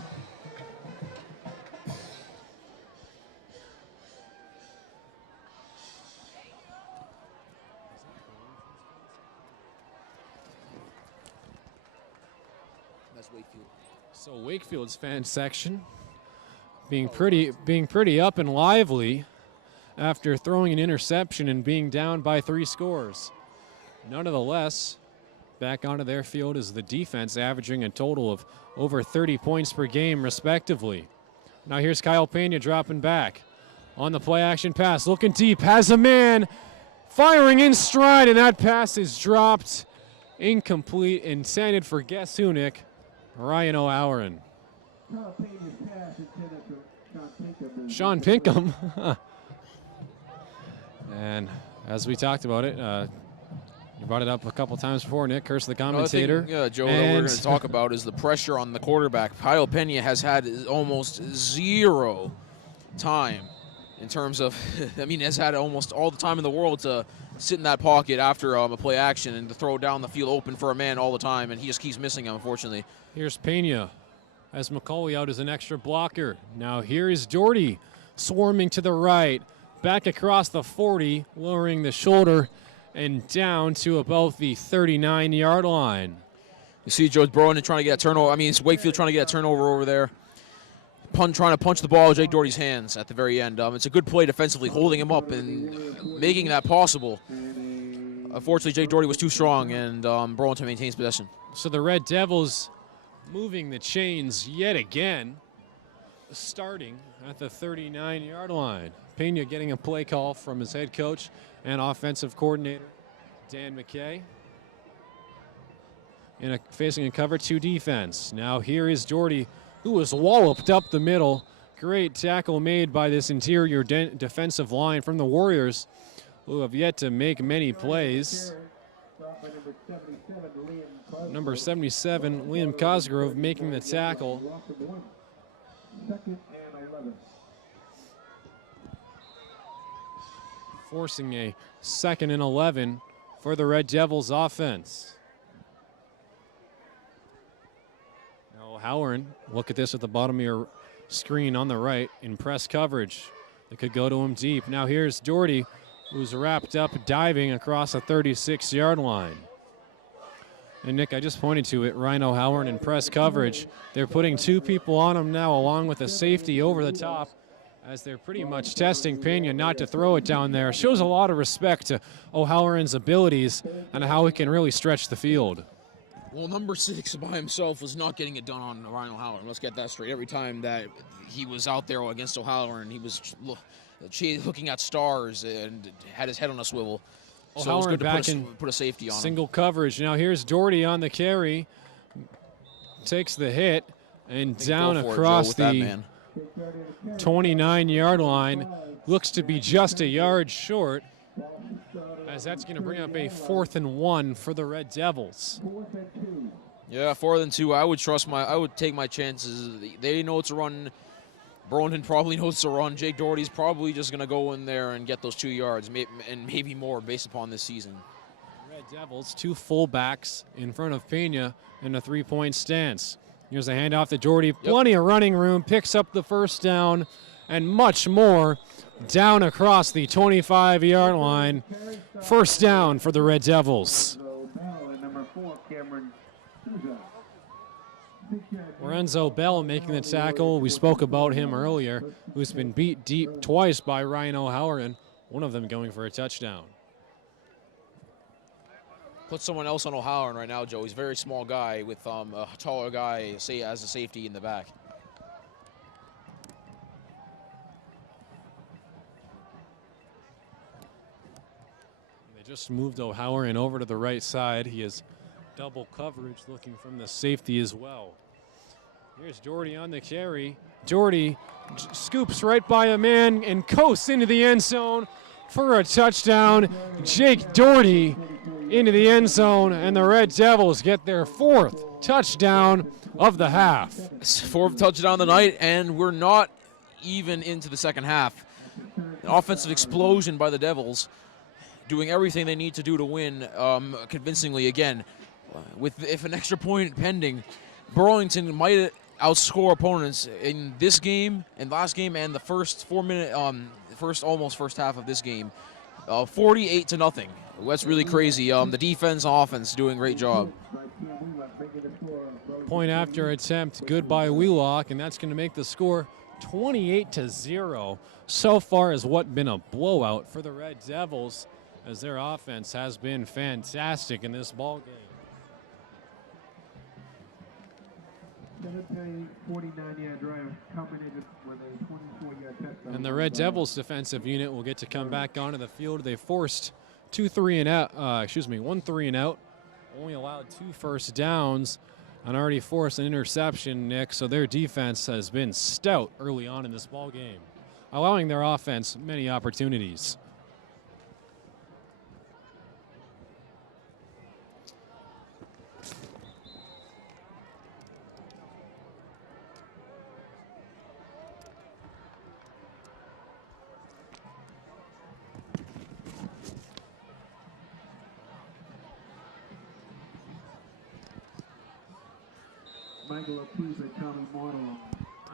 That's Wakefield. So Wakefield's fan section being pretty up and lively after throwing an interception and being down by 3 scores. Nonetheless, back onto their field is the defense, averaging a total of over 30 points per game, respectively. Now here's Kyle Pena dropping back on the play-action pass, looking deep, has a man, firing in stride, and that pass is dropped, incomplete, intended for guess who, Nick? Ryan O'Halloran. Sean Pinkham. And as we talked about it, you brought it up a couple times before, Nick. Curse the commentator. Joe, that we're going to talk about is the pressure on the quarterback. Kyle Pena has had almost 0 time in terms of, has had almost all the time in the world to sit in that pocket after a play action and to throw down the field open for a man all the time, and he just keeps missing him, unfortunately. Here's Pena as McCauley out as an extra blocker. Now here is Doherty swarming to the right, back across the 40, lowering the shoulder, and down to about the 39-yard line. You see Joe Burlington trying to get a turnover. It's Wakefield trying to get a turnover over there. Trying to punch the ball out of Jake Doherty's hands at the very end. It's a good play defensively, holding him up and making that possible. Unfortunately, Jake Doherty was too strong, and Burlington maintains possession. So the Red Devils moving the chains yet again, starting at the 39-yard line. Pena getting a play call from his head coach and offensive coordinator, Dan McKay. Facing a cover 2 defense. Now here is Doherty, who was walloped up the middle. Great tackle made by this interior defensive line from the Warriors, who have yet to make many plays. Number 77, Liam Cosgrove, making the tackle. Forcing a 2nd and 11 for the Red Devils offense. Now O'Halloran, look at this at the bottom of your screen on the right in press coverage. They could go to him deep. Now here's Doherty, who's wrapped up diving across the 36-yard line. And Nick, I just pointed to it, Ryan O'Halloran in press coverage. They're putting 2 people on him now, along with a safety over the top, as they're pretty much testing Pena not to throw it down there. Shows a lot of respect to O'Halloran's abilities and how he can really stretch the field. Well, number 6 by himself was not getting it done on Ryan O'Halloran. Let's get that straight. Every time that he was out there against O'Halloran, he was looking at stars and had his head on a swivel. So it was good to put a safety on single coverage. Now here's Doherty on the carry. Takes the hit and down across the 29-yard line. Looks to be just a yard short, as that's going to bring up a 4th and 1 for the Red Devils. Yeah, 4th and 2. I would take my chances. They know it's a run. Burlington probably knows it's a run. Jake Doherty's probably just going to go in there and get those 2 yards, and maybe more based upon this season. Red Devils, 2 fullbacks in front of Pena in a 3-point stance. Here's a handoff to Doherty. Plenty of running room. Picks up the first down and much more down across the 25-yard line. First down for the Red Devils. Lorenzo Bell making the tackle. We spoke about him earlier, who's been beat deep twice by Ryan O'Halloran, one of them going for a touchdown. Put someone else on O'Halloran right now, Joe. He's a very small guy with a taller guy, say, as a safety in the back. They just moved O'Halloran over to the right side. He has double coverage looking from the safety as well. Here's Doherty on the carry. Doherty scoops right by a man and coasts into the end zone for a touchdown. Jake Doherty into the end zone, and the Red Devils get their 4th touchdown of the half. It's 4th touchdown of the night, and we're not even into the second half. An offensive explosion by the Devils, doing everything they need to do to win convincingly again. If an extra point pending, Burlington might outscore opponents in this game and last game and the first 4-minute, first half of this game, 48-0. That's really crazy. The defense and offense doing a great job. Point after attempt, good by Wheelock, and that's going to make the score 28-0. So far has what been a blowout for the Red Devils, as their offense has been fantastic in this ball game. And the Red Devils defensive unit will get to come back onto the field. They forced 1 3 and out. Only allowed 2 first downs and already forced an interception, Nick. So their defense has been stout early on in this ball game, allowing their offense many opportunities.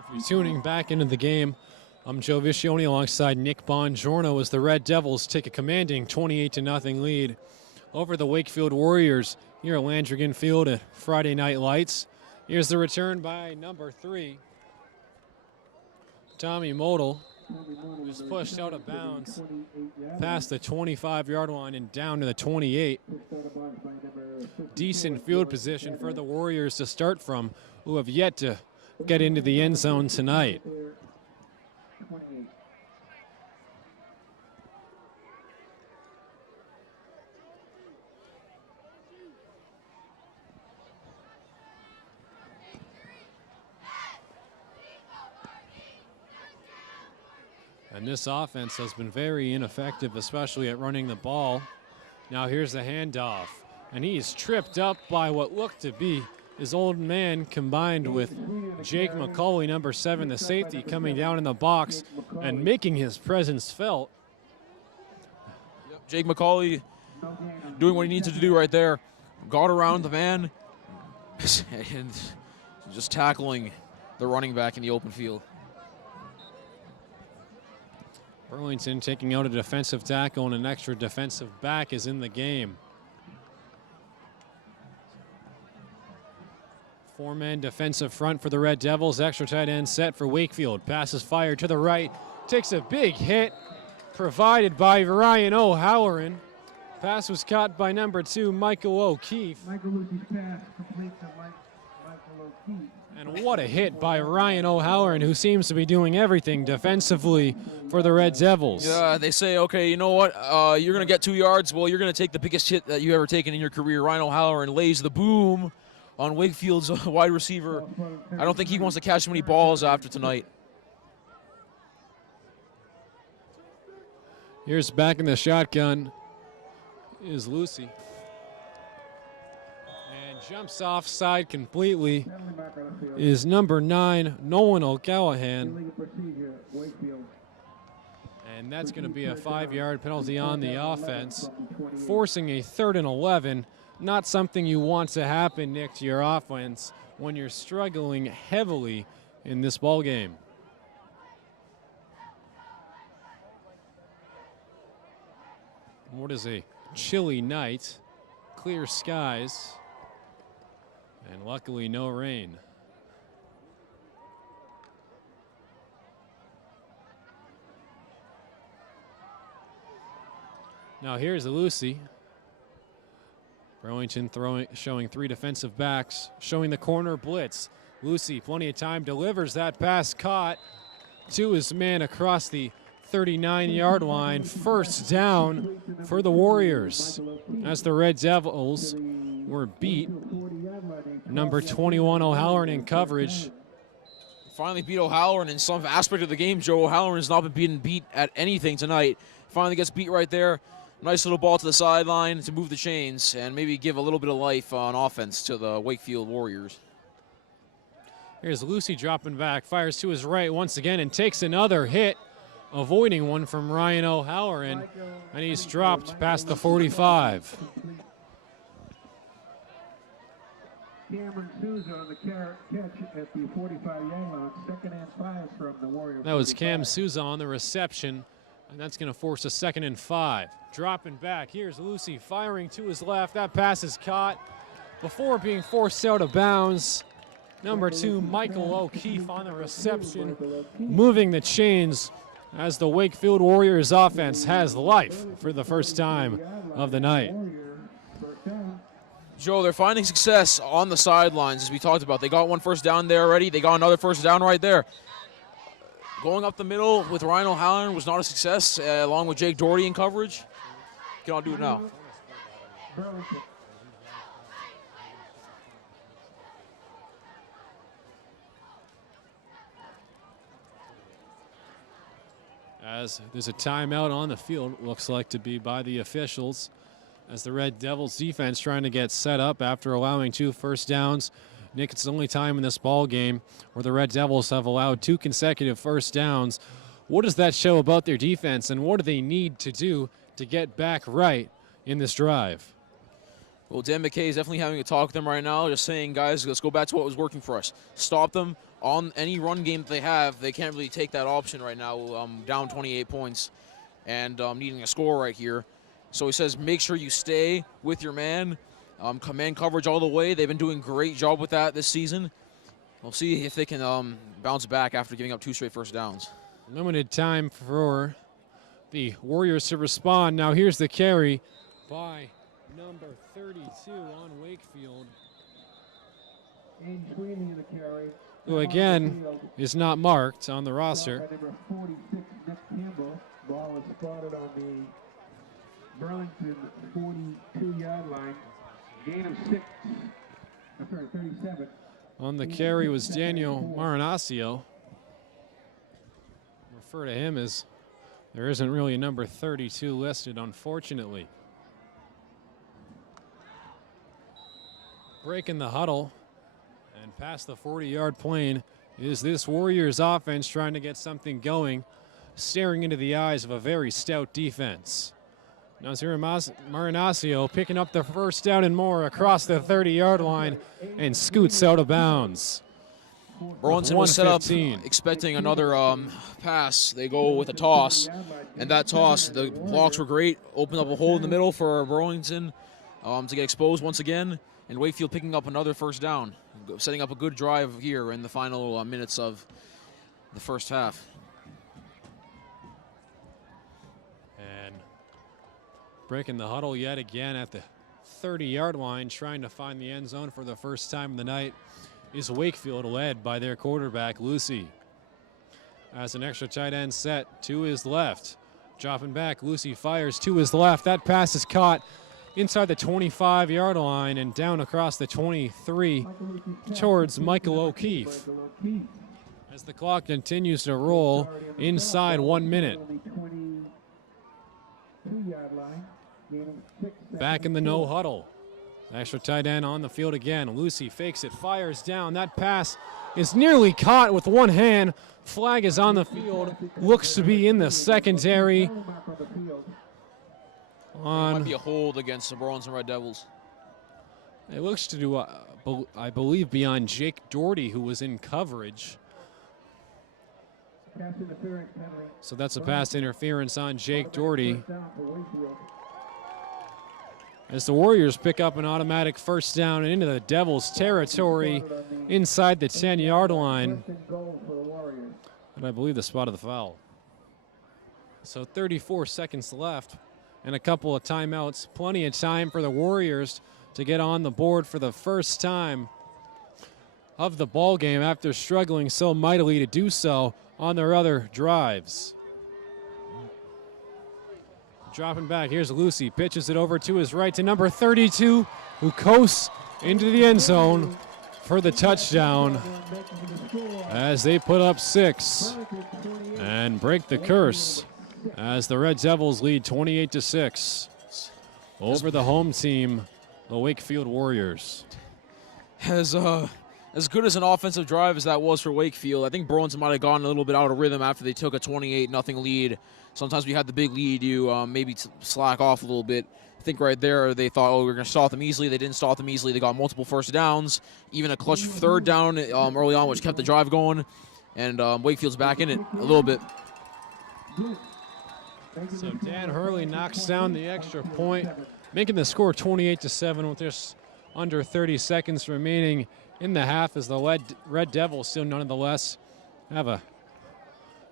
If you're tuning back into the game, I'm Joe Viscione alongside Nick Buongiorno as the Red Devils take a commanding 28-0 lead over the Wakefield Warriors here at Landrigan Field at Friday Night Lights. Here's the return by number 3, Tommy Model, who's pushed out of bounds past the 25-yard line and down to the 28. Decent field position for the Warriors to start from, who have yet to get into the end zone tonight. And this offense has been very ineffective, especially at running the ball. Now here's the handoff, and he's tripped up by what looked to be his old man, combined with Jake McCauley, number 7, the safety, coming down in the box and making his presence felt. Jake McCauley doing what he needs to do right there. Got around the man and just tackling the running back in the open field. Burlington taking out a defensive tackle, and an extra defensive back is in the game. 4-man defensive front for the Red Devils. Extra tight end set for Wakefield. Passes fired to the right. Takes a big hit provided by Ryan O'Halloran. Pass was caught by number 2, Michael O'Keefe. And what a hit by Ryan O'Halloran, who seems to be doing everything defensively for the Red Devils. Yeah, they say, okay, you know what? You're going to get 2 yards. Well, you're going to take the biggest hit that you've ever taken in your career. Ryan O'Halloran lays the boom on Wakefield's wide receiver. I don't think he wants to catch many balls after tonight. Here's back in the shotgun is Lucy. And jumps offside completely is number 9, Nolan O'Callahan. And that's going to be a 5-yard penalty on the offense, forcing a 3rd and 11. Not something you want to happen, Nick, to your offense when you're struggling heavily in this ball game. What is a chilly night, clear skies, and luckily no rain. Now here's Lucy. Burlington showing 3 defensive backs, showing the corner blitz. Lucy, plenty of time, delivers that pass, caught to his man across the 39-yard line. First down for the Warriors as the Red Devils were beat. Number 21 O'Halloran in coverage. Finally beat O'Halloran in some aspect of the game, Joe. O'Halloran has not been beat at anything tonight. Finally gets beat right there. Nice little ball to the sideline to move the chains and maybe give a little bit of life on offense to the Wakefield Warriors. Here's Lucy dropping back, fires to his right once again and takes another hit, avoiding one from Ryan O'Halloran, and he's dropped past the 45. Cameron Souza on the catch at the 45-yard line, 2nd and 5 from the Warriors. That was Cam Souza on the reception, and that's going to force a 2nd and 5. Dropping back, here's Lucy firing to his left. That pass is caught before being forced out of bounds. Number 2, Michael O'Keefe on the reception, moving the chains as the Wakefield Warriors offense has life for the first time of the night. Joe, they're finding success on the sidelines, as we talked about. They got one first down there already. They got another first down right there. Going up the middle with Ryan O'Halloran was not a success, along with Jake Doherty in coverage. Cannot do it now. As there's a timeout on the field, looks like to be by the officials, as the Red Devils defense trying to get set up after allowing 2 first downs. Nick, it's the only time in this ball game where the Red Devils have allowed 2 consecutive first downs. What does that show about their defense, and what do they need to do to get back right in this drive? Well, Dan McKay is definitely having a talk with them right now, just saying, guys, let's go back to what was working for us. Stop them on any run game that they have. They can't really take that option right now, down 28 points and needing a score right here. So he says, make sure you stay with your man, command coverage all the way. They've been doing a great job with that this season. We'll see if they can bounce back after giving up 2 straight first downs. Limited time for the Warriors to respond. Now here's the carry by number 32 on Wakefield, who again is not marked on the roster. Number 46, Nick Campbell. Ball is spotted on the Burlington 42-yard line. Gain of 37. On the carry was Daniel Marinaccio. Refer to him as there isn't really a number 32 listed, unfortunately. Breaking the huddle and past the 40-yard plane is this Warriors offense trying to get something going, staring into the eyes of a very stout defense. Nazir Marinaccio picking up the first down and more across the 30-yard line and scoots out of bounds. Burlington was set up expecting another pass. They go with a toss, and that toss, the blocks were great. Opened up a hole in the middle for Burlington to get exposed once again, and Wakefield picking up another first down, setting up a good drive here in the final minutes of the first half. And breaking the huddle yet again at the 30-yard line, trying to find the end zone for the first time of the night, is Wakefield, led by their quarterback, Lucy. As an extra tight end set to his left. Dropping back, Lucy fires to his left. That pass is caught inside the 25-yard line and down across the 23 towards Michael O'Keefe. As the clock continues to roll inside 1 minute. Back in the no huddle. Extra tight end on the field again. Lucy fakes it, fires down. That pass is nearly caught with one hand. Flag is on the field. Looks to be in the secondary. Might be a hold against the Burlington Red Devils. It looks to do, I believe, beyond Jake Doherty, who was in coverage. So that's a pass interference on Jake Doherty. As the Warriors pick up an automatic first down and into the Devils' territory inside the 10-yard line. And I believe the spot of the foul. So 34 seconds left, and a couple of timeouts. Plenty of time for the Warriors to get on the board for the first time of the ball game after struggling so mightily to do so on their other drives. Dropping back, here's Lucy, pitches it over to his right to number 32, who coasts into the end zone for the touchdown as they put up 6 and break the curse as the Red Devils lead 28-6 over the home team, the Wakefield Warriors. As good as an offensive drive as that was for Wakefield, I think Burlington might have gone a little bit out of rhythm after they took a 28-0 lead. Sometimes when you have the big lead, you maybe slack off a little bit. I think right there they thought, oh, we're going to stop them easily. They didn't stop them easily. They got multiple first downs, even a clutch third down early on, which kept the drive going. And Wakefield's back in it a little bit. So Dan Hurley knocks down the extra point, making the score 28-7 with just under 30 seconds remaining in the half, as the Red Devils still nonetheless have a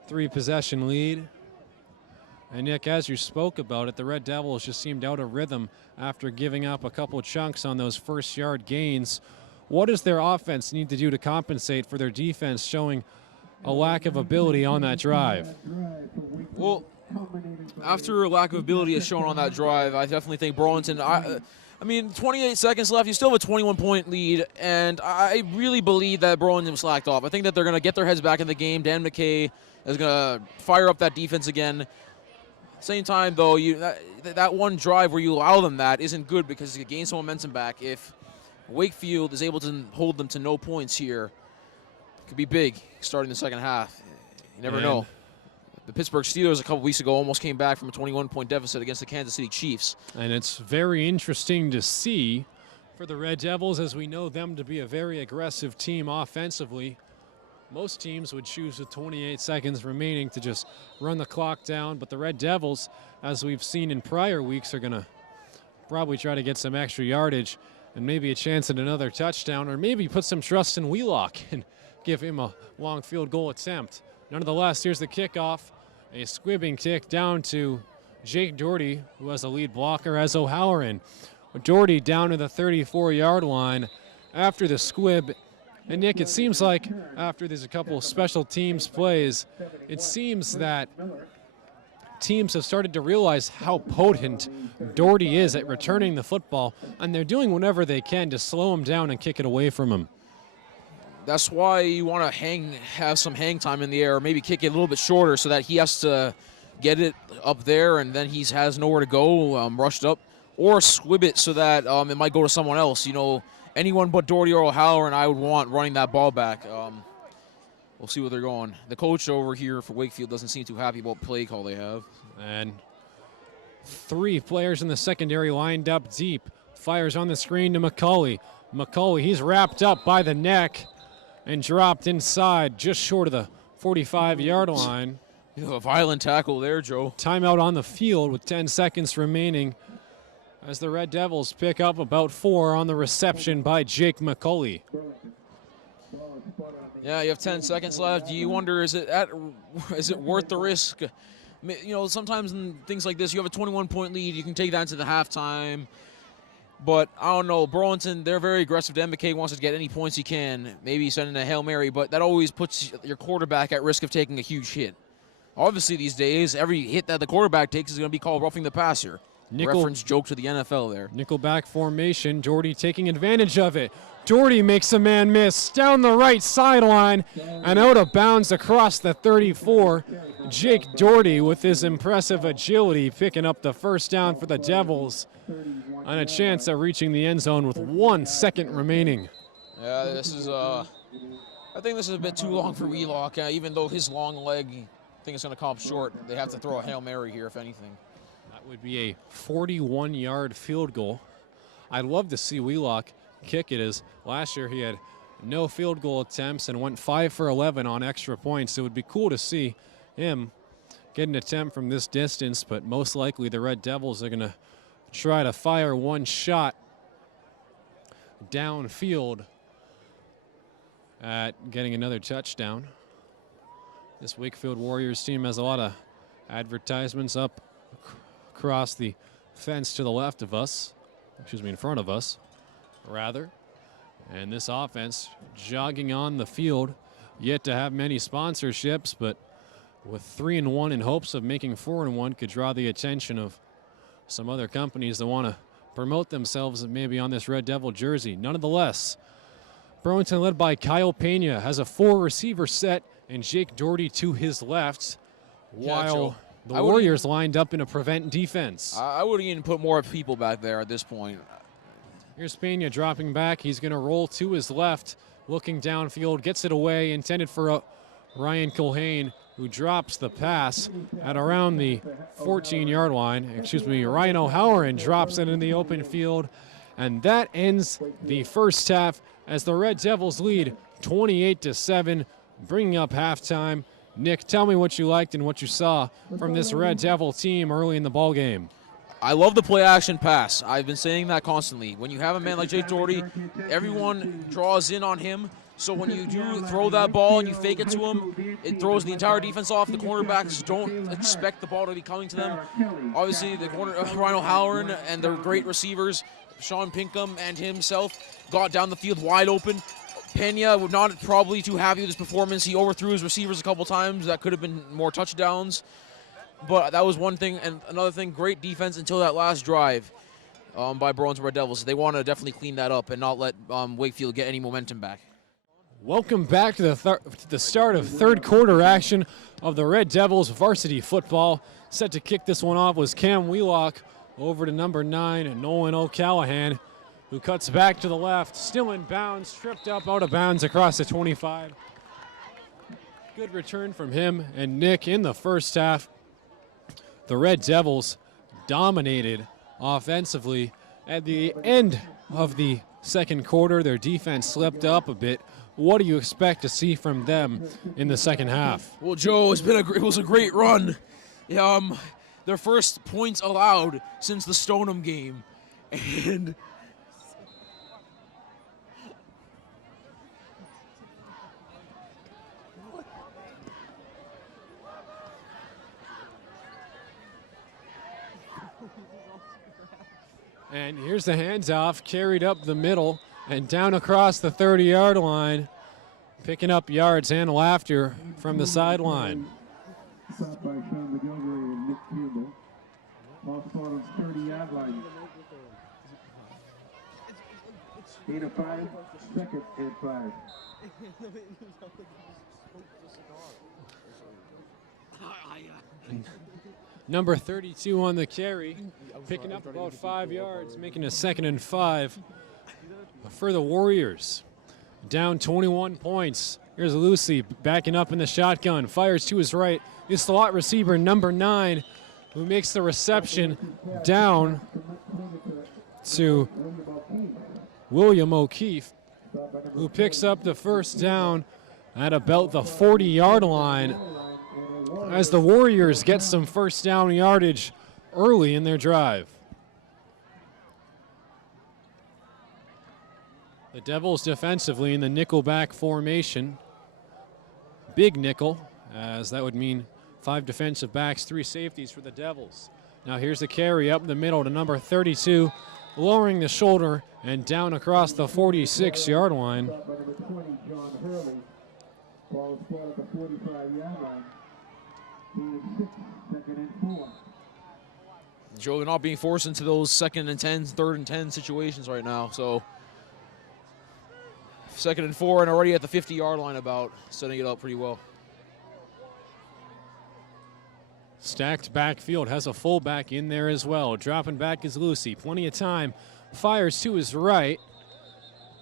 3-possession lead. And Nick, as you spoke about it, the Red Devils just seemed out of rhythm after giving up a couple chunks on those first yard gains. What does their offense need to do to compensate for their defense showing a lack of ability on that drive? Well, after a lack of ability is shown on that drive, I definitely think Burlington, I mean, 28 seconds left. You still have a 21-point lead, and I really believe that Burlington slacked off. I think that they're going to get their heads back in the game. Dan McKay is going to fire up that defense again. Same time, though, that one drive where you allow them that isn't good because you gain some momentum back. If Wakefield is able to hold them to no points here, it could be big starting the second half. You never know. The Pittsburgh Steelers a couple weeks ago almost came back from a 21-point deficit against the Kansas City Chiefs. And it's very interesting to see for the Red Devils, as we know them to be a very aggressive team offensively. Most teams would choose with 28 seconds remaining to just run the clock down, but the Red Devils, as we've seen in prior weeks, are going to probably try to get some extra yardage and maybe a chance at another touchdown, or maybe put some trust in Wheelock and give him a long field goal attempt. Nonetheless, here's the kickoff. A squibbing kick down to Jake Doherty, who has a lead blocker as O'Halloran. Doherty down to the 34-yard line after the squib. And Nick, it seems like after there's a couple special teams plays, it seems that teams have started to realize how potent Doherty is at returning the football, and they're doing whatever they can to slow him down and kick it away from him. That's why you want to have some hang time in the air, or maybe kick it a little bit shorter so that he has to get it up there and then he has nowhere to go, rushed up, or squib it so that it might go to someone else. You know, anyone but Doherty or O'Halloran I would want running that ball back. We'll see where they're going. The coach over here for Wakefield doesn't seem too happy about the play call they have. And 3 players in the secondary lined up deep. Fires on the screen to McCauley. McCauley, he's wrapped up by the neck and dropped inside just short of the 45-yard line. A violent tackle there, Joe. Timeout on the field with 10 seconds remaining as the Red Devils pick up about 4 on the reception by Jake McCauley. Yeah, you have 10 seconds left. You wonder, is it worth the risk? You know, sometimes in things like this, you have a 21-point lead. You can take that into the halftime. But I don't know. Burlington, they're very aggressive. Dan McKay wants to get any points he can. Maybe send in a Hail Mary, but that always puts your quarterback at risk of taking a huge hit. Obviously, these days, every hit that the quarterback takes is going to be called roughing the passer. Reference joke to the NFL there. Nickelback formation. Doherty taking advantage of it. Doherty makes a man miss down the right sideline and out of bounds across the 34. Jake Doherty with his impressive agility picking up the first down for the Devils and a chance at reaching the end zone with 1 second remaining. Yeah, this is I think this is a bit too long for Wheelock. Even though his long leg, I think it's going to come up short. They have to throw a Hail Mary here, if anything. That would be a 41-yard field goal. I'd love to see Wheelock kick it, as last year he had no field goal attempts and went 5 for 11 on extra points. It would be cool to see him get an attempt from this distance, but most likely the Red Devils are going to try to fire one shot downfield at getting another touchdown. This Wakefield Warriors team has a lot of advertisements up across the fence to the left of us. Excuse me, in front of us, rather. And this offense jogging on the field, yet to have many sponsorships, but with 3-1 in hopes of making 4-1 could draw the attention of some other companies that want to promote themselves maybe on this Red Devil jersey. Nonetheless, Burlington, led by Kyle Pena, has a 4-receiver set and Jake Doherty to his left, while the Warriors lined up in a prevent defense. I wouldn't even put more people back there at this point. Here's Pena dropping back. He's going to roll to his left, looking downfield, gets it away, intended for Ryan Culhane, who drops the pass at around the 14-yard line. Excuse me, Ryan O'Halloran drops it in the open field, and that ends the first half as the Red Devils lead 28-7, bringing up halftime. Nick, tell me what you liked and what you saw from this Red Devil team early in the ball game. I love the play-action pass. I've been saying that constantly. When you have a man like Jake Doherty, everyone draws in on him. So when you do throw that ball and you fake it to him, it throws the entire defense off. The cornerbacks don't expect the ball to be coming to them. Obviously, the corner, Ryan O'Halloran and their great receivers, Sean Pinkham and himself, got down the field wide open. Pena was not probably too happy with his performance. He overthrew his receivers a couple times. That could have been more touchdowns. But that was one thing. And another thing, great defense until that last drive by Burlington Red Devils. They want to definitely clean that up and not let Wakefield get any momentum back. Welcome back to the start of third quarter action of the Red Devils varsity football. Set to kick this one off was Cam Wheelock over to number 9, Nolan O'Callahan, who cuts back to the left, still in bounds, tripped up out of bounds across the 25. Good return from him and Nick in the first half. The Red Devils dominated offensively. At the end of the second quarter, their defense slipped up a bit. What do you expect to see from them in the second half? Well, Joe, it was a great run. Their first points allowed since the Stoneham game. And here's the handoff, carried up the middle and down across the 30-yard line, picking up yards and laughter from the sideline. Stopped by Sean McGilvery and Nick Campbell. Ball spot on 30-yard line. 8 of 5, second and 5. Number 32 on the carry, picking up about 5 yards, making a 2nd and 5 for the Warriors. Down 21 points. Here's Lucy backing up in the shotgun, fires to his right. His slot receiver, number 9, who makes the reception down to William O'Keefe, who picks up the first down at about the 40-yard line as the Warriors get some first down yardage early in their drive. The Devils defensively in the nickelback formation. Big nickel, as that would mean 5 defensive backs, 3 safeties for the Devils. Now here's the carry up the middle to number 32, lowering the shoulder and down across the 46-yard line. Ball spot at the 45-yard line. 6, second and 4. Joe, they're not being forced into those 2nd and 10, 3rd and 10 situations right now. So 2nd and 4 and already at the 50-yard line about, setting it up pretty well. Stacked backfield, has a fullback in there as well. Dropping back is Lucy, plenty of time. Fires to his right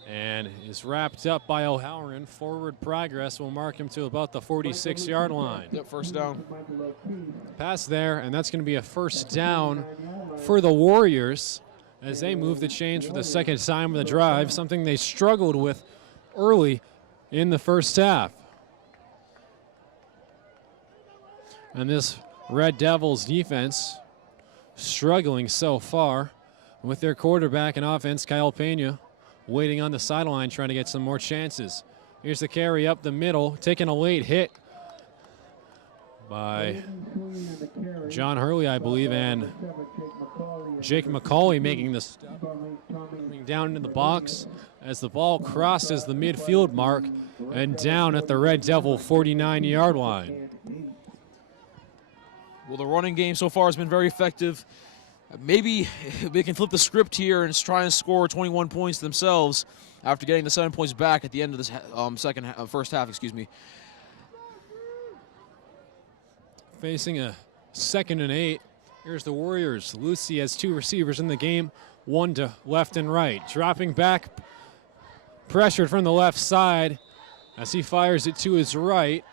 and is wrapped up by O'Halloran. Forward progress will mark him to about the 46-yard line. Yep, first down. Pass there, and that's going to be a first down for the Warriors as they move the chains for the second time of the drive, something they struggled with early in the first half. And this Red Devils defense struggling so far with their quarterback and offense, Kyle Pena, waiting on the sideline trying to get some more chances. Here's the carry up the middle, taking a late hit by John Hurley, I believe, and Jake McCauley making the stop, coming down into the box as the ball crosses the midfield mark and down at the Red Devil 49-yard line. Well, the running game so far has been very effective. Maybe they can flip the script here and try and score 21 points themselves after getting the 7 points back at the end of this first half. Facing a 2nd and 8. Here's the Warriors. Lucy has 2 receivers in the game, 1 to left and right. Dropping back, pressured from the left side as he fires it to his right,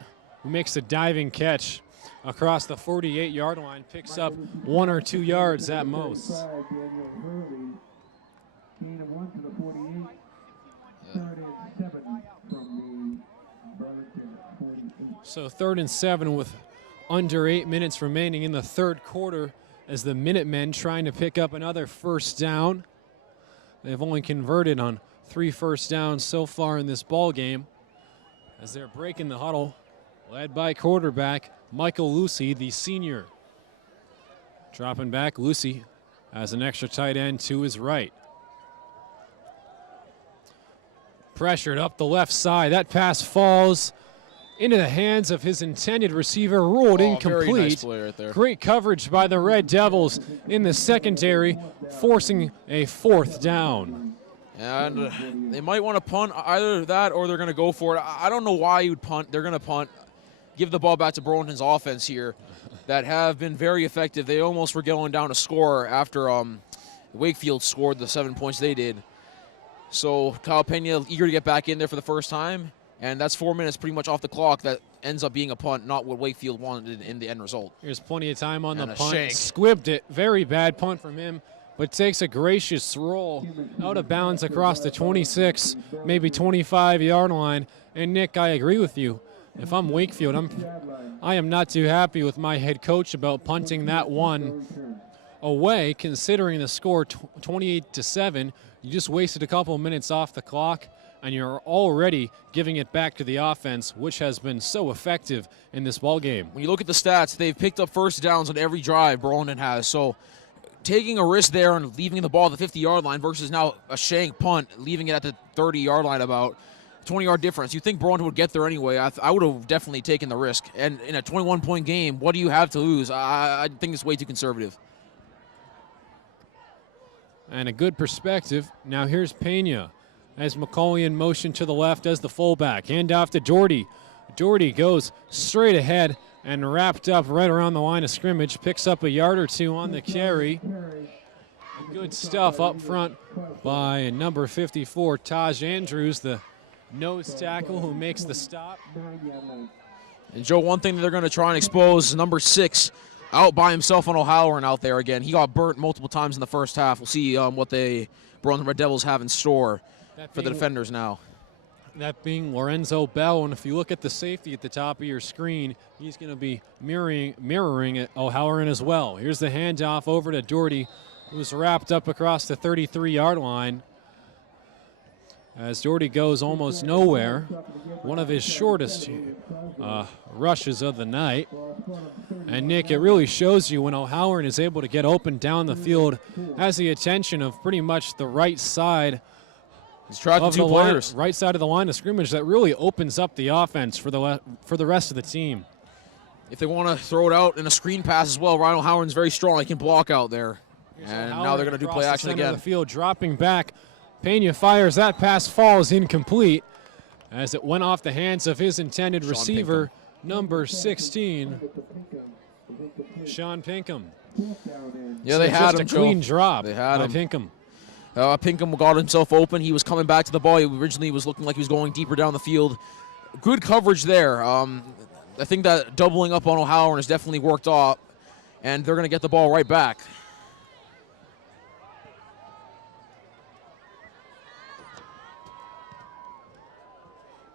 who makes a diving catch across the 48-yard line, picks up 1 or 2 yards at most. So 3rd and 7 with under 8 minutes remaining in the third quarter as the Minutemen trying to pick up another first down. They've only converted on 3 first downs so far in this ball game as they're breaking the huddle, led by quarterback Michael Lucy, the senior. Dropping back, Lucy has an extra tight end to his right. Pressured up the left side. That pass falls into the hands of his intended receiver, ruled incomplete. Very nice play right there. Great coverage by the Red Devils in the secondary, forcing a 4th down. And they might want to punt, either that or they're going to go for it. I don't know why you would punt. They're going to punt. Give the ball back to Burlington's offense here that have been very effective. They almost were going down a score after Wakefield scored the 7 points they did. So Kyle Pena eager to get back in there for the first time, and that's 4 minutes pretty much off the clock. That ends up being a punt, not what Wakefield wanted in the end result. There's plenty of time on And the a punt. shank. Squibbed it. Very bad punt from him, but takes a gracious roll out of bounds across the 26, maybe 25-yard line. And Nick, I agree with you. If I'm Wakefield, I am not too happy with my head coach about punting that one away, considering the score 28-7. You just wasted a couple of minutes off the clock, and you're already giving it back to the offense, which has been so effective in this ball game. When you look at the stats, they've picked up first downs on every drive Burlington has. So taking a risk there and leaving the ball at the 50-yard line versus now a shank punt, leaving it at the 30-yard line, about 20-yard difference. You think Burlington would get there anyway. I would have definitely taken the risk. And in a 21-point game, what do you have to lose? I think it's way too conservative. And a good perspective. Now here's Pena as McCauley in motion to the left as the fullback. Hand off to Doherty. Doherty goes straight ahead and wrapped up right around the line of scrimmage. Picks up a yard or 2 on the carry. Good stuff up front by number 54, Taj Andrews, the nose tackle who makes the stop. And Joe, one thing that they're going to try and expose is number 6 out by himself on O'Halloran out there again. He got burnt multiple times in the first half. We'll see what the Burlington Red Devils have in store for the defenders now. That being Lorenzo Bell, and if you look at the safety at the top of your screen, he's going to be mirroring O'Halloran as well. Here's the handoff over to Doherty, who's wrapped up across the 33-yard line. As Doherty goes almost nowhere, one of his shortest rushes of the night. And Nick, it really shows you when O'Halloran is able to get open down the field, has the attention of pretty much the right side of the players. Right side of the line of scrimmage, that really opens up the offense for the rest of the team. If they want to throw it out in a screen pass as well, Ryan O'Halloran's very strong. He can block out there. And now they're going to do play action again. The field, dropping back. Pena fires. That pass falls incomplete as it went off the hands of his intended receiver, number 16, Sean Pinkham. Yeah, they had him, just a clean drop. They had him. Pinkham. Pinkham got himself open. He was coming back to the ball. He originally was looking like he was going deeper down the field. Good coverage there. I think that doubling up on O'Halloran has definitely worked off, and they're going to get the ball right back.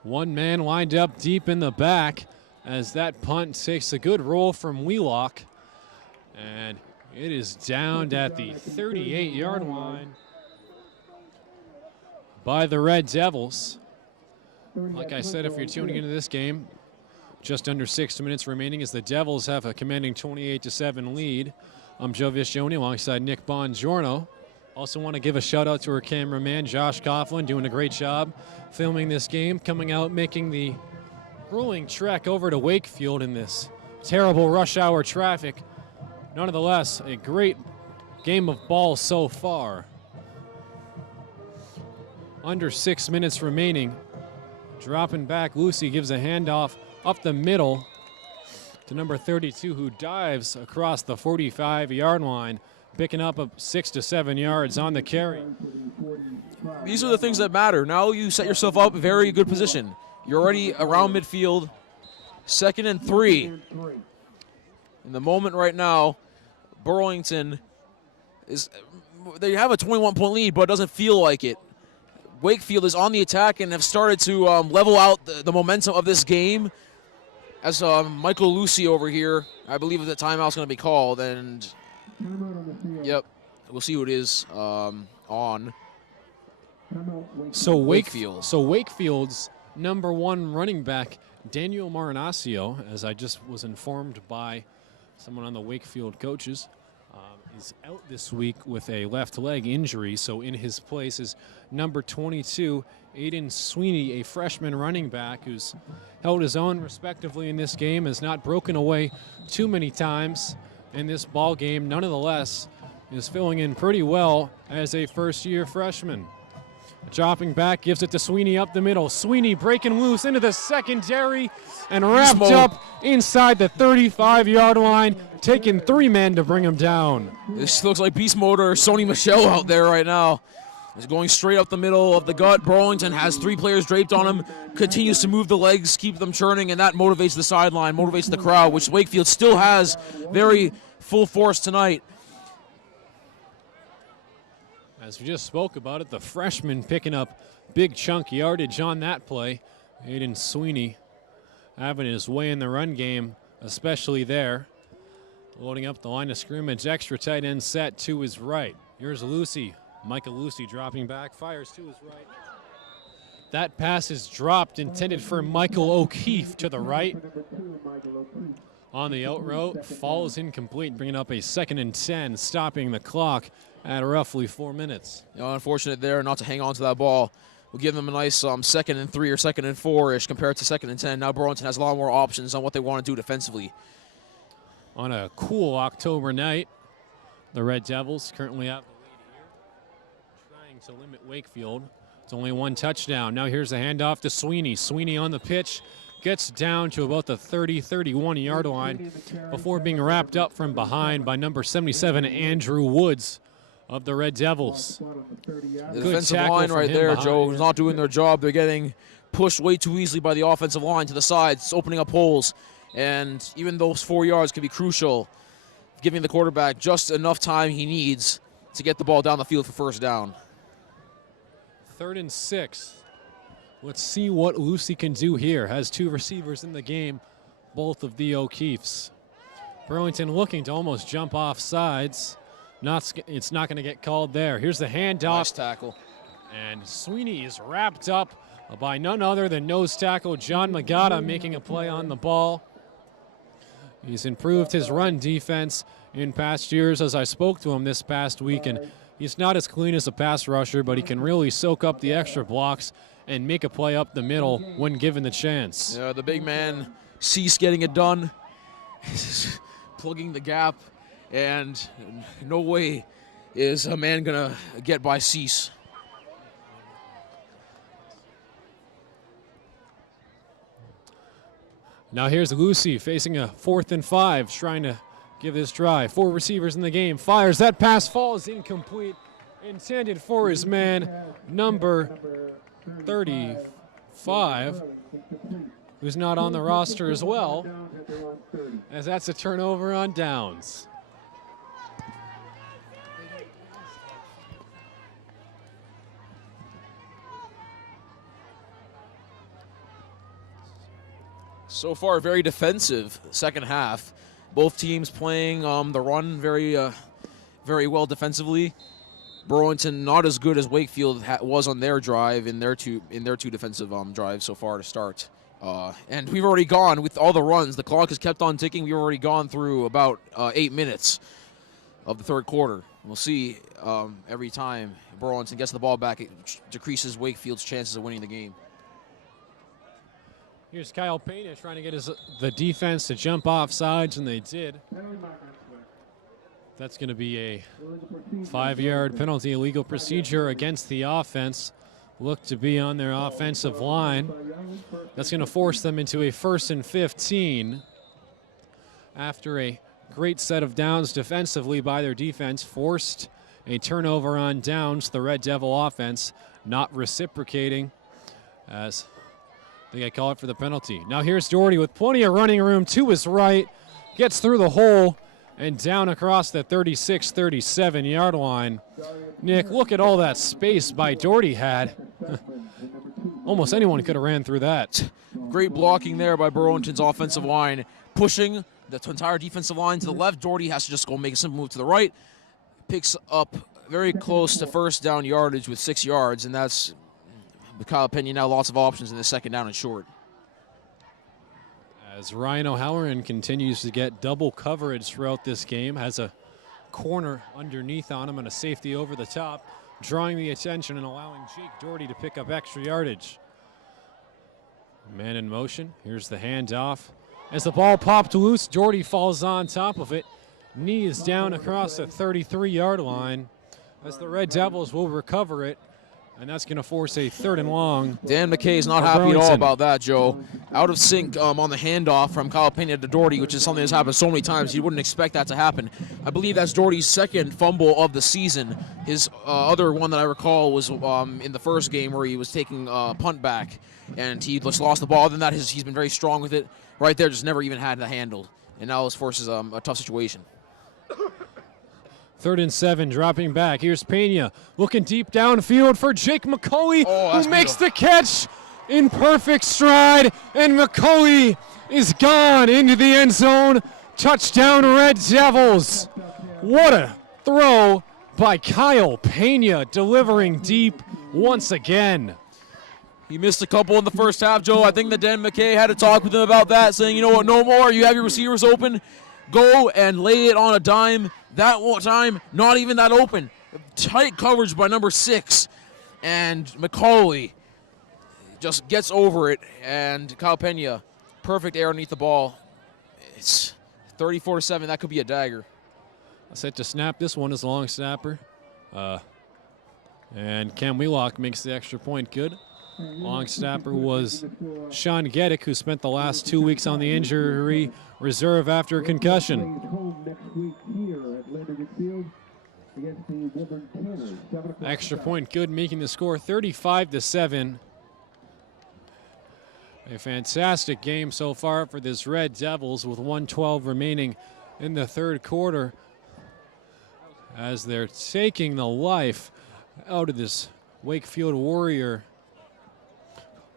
One man lined up deep in the back as that punt takes a good roll from Wheelock. And it is downed at the 38-yard line by the Red Devils. Like I said, if you're tuning into this game, just under 6 minutes remaining as the Devils have a commanding 28-7 lead. I'm Joe Viscione alongside Nick Buongiorno. Also want to give a shout out to our cameraman, Josh Coughlin, doing a great job filming this game, coming out, making the grueling trek over to Wakefield in this terrible rush hour traffic. Nonetheless, a great game of ball so far. Under 6 minutes remaining. Dropping back, Lucy gives a handoff up the middle to number 32, who dives across the 45-yard line, picking up 6 to 7 yards on the carry. These are the things that matter. Now you set yourself up in very good position. You're already around midfield, 2nd and 3. In the moment right now, Burlington they have a 21-point lead, but it doesn't feel like it. Wakefield is on the attack and have started to level out the momentum of this game. As Michael Lucy over here, I believe the timeout's going to be called, and yep, we'll see who it is on. So Wakefield. So Wakefield's number 1 running back, Daniel Marinaccio, as I just was informed by someone on the Wakefield coaches, is out this week with a left leg injury. So in his place is number 22, Aiden Sweeney, a freshman running back who's held his own respectively in this game, has not broken away too many times in this ball game. Nonetheless, is filling in pretty well as a first-year freshman. Dropping back, gives it to Sweeney up the middle. Sweeney breaking loose into the secondary and wrapped up inside the 35-yard line, taking 3 men to bring him down. This looks like beast mode or Sony Michel out there right now. He's going straight up the middle of the gut. Burlington has 3 players draped on him, continues to move the legs, keep them churning, and that motivates the sideline, motivates the crowd, which Wakefield still has very full force tonight. As we just spoke about it, the freshman picking up big chunk yardage on that play. Aiden Sweeney having his way in the run game, especially there. Loading up the line of scrimmage, extra tight end set to his right. Here's Lucy. Michael Lucy dropping back, fires to his right. That pass is dropped, intended for Michael O'Keefe to the right. On the out route, falls incomplete, bringing up a 2nd and 10, stopping the clock at roughly 4 minutes. Unfortunate there not to hang on to that ball. We'll give them a nice 2nd and 3 or 2nd and 4-ish compared to 2nd and 10. Now Burlington has a lot more options on what they want to do defensively. On a cool October night, the Red Devils currently have the lead here, trying to limit Wakefield. It's only 1 touchdown. Now here's the handoff to Sweeney. Sweeney on the pitch, gets down to about the 30-31-yard line before being wrapped up from behind by number 77, Andrew Woods of the Red Devils. The defensive line right there, Joe, is not doing their job. They're getting pushed way too easily by the offensive line to the sides, opening up holes. And even those 4 yards can be crucial, giving the quarterback just enough time he needs to get the ball down the field for first down. 3rd and 6. Let's see what Lucy can do here. Has 2 receivers in the game, both of the O'Keefes. Burlington looking to almost jump off sides. It's not going to get called there. Here's the handoff. Nice tackle. And Sweeney is wrapped up by none other than nose tackle John Magada, making a play on the ball. He's improved his run defense in past years, as I spoke to him this past week, and he's not as clean as a pass rusher, but he can really soak up the extra blocks and make a play up the middle when given the chance. Yeah, the big man, Cease getting it done, plugging the gap, and no way is a man going to get by Cease. Now here's Lucy facing a 4th and 5, trying to give this drive. 4 receivers in the game, fires. That pass falls incomplete, intended for his man, number 35, who's not on the roster as well, as that's a turnover on downs. So far, very defensive second half. Both teams playing the run very well defensively. Burlington not as good as Wakefield was on their drive in their two defensive drives so far to start And we've already gone with all the runs. The clock has kept on ticking. We've already gone through about 8 minutes of the third quarter. We'll see every time Burlington gets the ball back, it decreases Wakefield's chances of winning the game. Here's Kyle Pena trying to get the defense to jump off sides, and they did. That's going to be a 5-yard penalty, illegal procedure against the offense. Look to be on their offensive line. That's going to force them into a 1st and 15 after a great set of downs defensively by their defense. Forced a turnover on downs. The Red Devil offense not reciprocating as they get called for the penalty. Now here's Doherty with plenty of running room to his right. Gets through the hole and down across the 36-37 yard line. Nick, look at all that space by Doherty had. Almost anyone could have ran through that. Great blocking there by Burlington's offensive line, pushing the entire defensive line to the left. Doherty has to just go make a simple move to the right. Picks up very close to first down yardage with 6 yards, and that's, with Kyle Pena now, lots of options in the second down and short. As Ryan O'Halloran continues to get double coverage throughout this game, has a corner underneath on him and a safety over the top, drawing the attention and allowing Jake Doherty to pick up extra yardage. Man in motion. Here's the handoff. As the ball popped loose, Doherty falls on top of it. Knee is down across the 33-yard line as the Red Devils will recover it, and that's going to force a 3rd and long. Dan McKay is not happy at all about that, Joe. Out of sync on the handoff from Kyle Pena to Doherty, which is something that's happened so many times. You wouldn't expect that to happen. I believe that's Doherty's 2nd fumble of the season. His other one that I recall was in the first game where he was taking punt back, and he just lost the ball. Other than that, he's been very strong with it. Right there, just never even had the handle. And now this forces a tough situation. 3rd and 7, dropping back. Here's Pena looking deep downfield for Jake McCauley, who makes the catch in perfect stride, and McCauley is gone into the end zone. Touchdown, Red Devils. What a throw by Kyle Pena, delivering deep once again. He missed a couple in the first half, Joe. I think that Dan McKay had to talk with him about that, saying, you know what, no more. You have your receivers open. Go and lay it on a dime. That time, not even that open. Tight coverage by number 6. And McCauley just gets over it. And Kyle Pena, perfect air underneath the ball. It's 34-7. That could be a dagger. Set to snap. This one is a long snapper. And Cam Wheelock makes the extra point good. Long snapper was Sean Geddick, who spent the last 2 weeks on the injury reserve after a concussion. Extra point good, making the score 35-7. A fantastic game so far for this Red Devils with 1:12 remaining in the third quarter as they're taking the life out of this Wakefield Warrior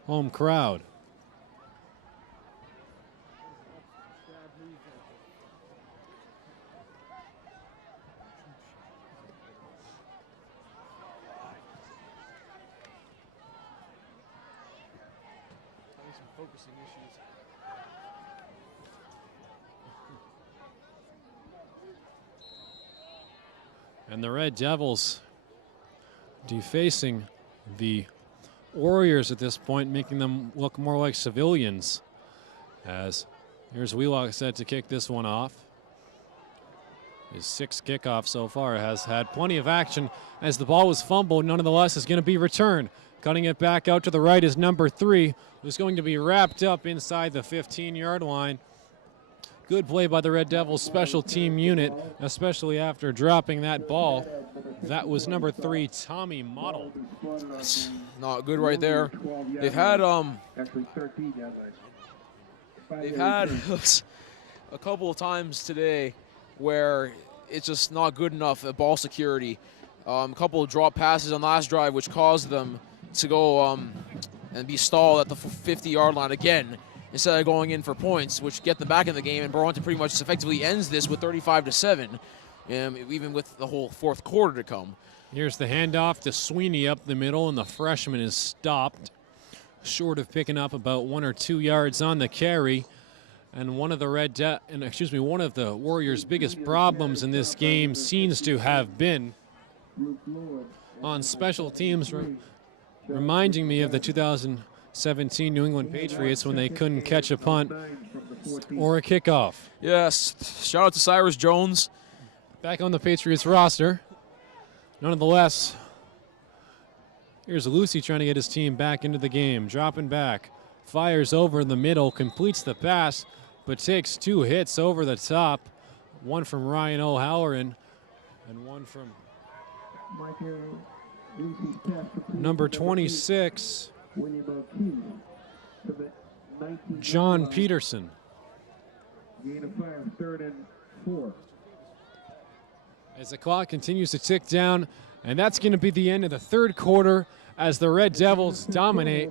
home crowd. And the Red Devils defacing the Warriors at this point, making them look more like civilians. As here's Wheelock set to kick this one off. His 6th kickoff so far has had plenty of action as the ball was fumbled. Nonetheless, is going to be returned. Cutting it back out to the right is number 3, who's going to be wrapped up inside the 15-yard line. Good play by the Red Devils special team unit, especially after dropping that ball. That was number 3, Tommy Model. That's not good right there. They've had a couple of times today where it's just not good enough at ball security. A couple of drop passes on last drive, which caused them to go and be stalled at the 50-yard line again, instead of going in for points, which get them back in the game. And Burlington pretty much effectively ends this with 35-7, even with the whole fourth quarter to come. Here's the handoff to Sweeney up the middle, and the freshman is stopped short of picking up about 1 or 2 yards on the carry. And one of the Warriors' biggest problems in this game seems to have been on special teams, reminding me of the 2017 New England Patriots when they couldn't catch a punt or a kickoff. Yes, shout out to Cyrus Jones. Back on the Patriots roster. Nonetheless, here's Lucy trying to get his team back into the game. Dropping back, fires over in the middle, completes the pass, but takes 2 hits over the top. One from Ryan O'Halloran and one from number 26, John Peterson. Gain of 5, 3rd and 4. As the clock continues to tick down, and that's going to be the end of the 3rd quarter as the Red Devils dominate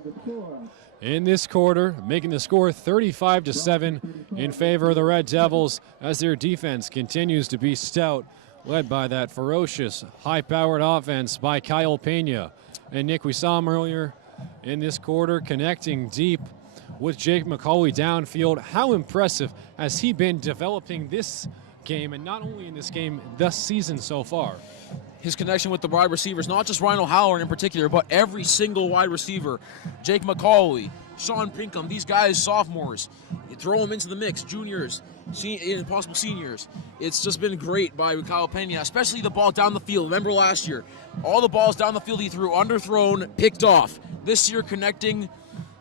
in this quarter, making the score 35-7 in favor of the Red Devils as their defense continues to be stout, led by that ferocious, high-powered offense by Kyle Pena. And Nick, we saw him earlier in this quarter connecting deep with Jake McCauley downfield. How impressive has he been developing this game, and not only in this game, this season so far? His connection with the wide receivers, not just Ryan O'Halloran in particular, but every single wide receiver. Jake McCauley, Sean Pinkham, these guys, sophomores. You throw them into the mix, juniors, possible seniors. It's just been great by Kyle Pena, especially the ball down the field. Remember last year, all the balls down the field he threw, underthrown, picked off. This year connecting,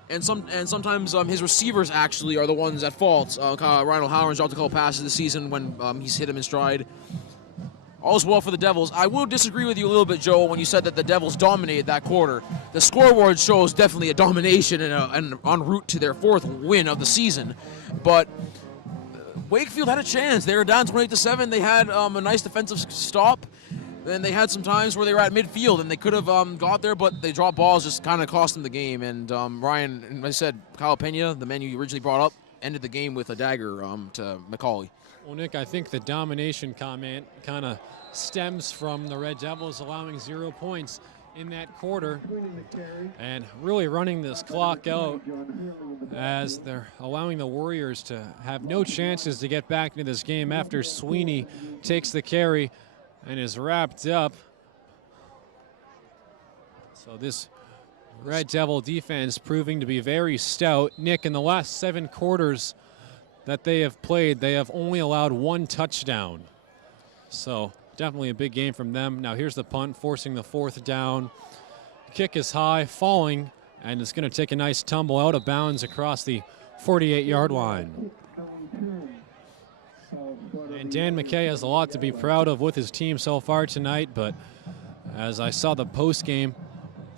and sometimes his receivers actually are the ones at fault. Ryan O'Halloran's dropped a couple passes this season when he's hit him in stride. All's well for the Devils. I will disagree with you a little bit, Joe, when you said that the Devils dominated that quarter. The scoreboard shows definitely a domination and en route to their 4th win of the season. But Wakefield had a chance. They were down 28-7. They had a nice defensive stop. And they had some times where they were at midfield and they could have got there, but they dropped balls, just kind of cost them the game. And Ryan, I said, Kyle Pena, the man you originally brought up, ended the game with a dagger to McCauley. Well, Nick, I think the domination comment kind of stems from the Red Devils allowing 0 points in that quarter and really running this clock out as they're allowing the Warriors to have no chances to get back into this game after Sweeney takes the carry and is wrapped up. So this Red Devil defense proving to be very stout. Nick, in the last 7 quarters that they have played, they have only allowed 1 touchdown. So definitely a big game from them. Now here's the punt, forcing the 4th down. Kick is high, falling, and it's going to take a nice tumble out of bounds across the 48-yard line. And Dan McKay has a lot to be proud of with his team so far tonight, but as I saw the post game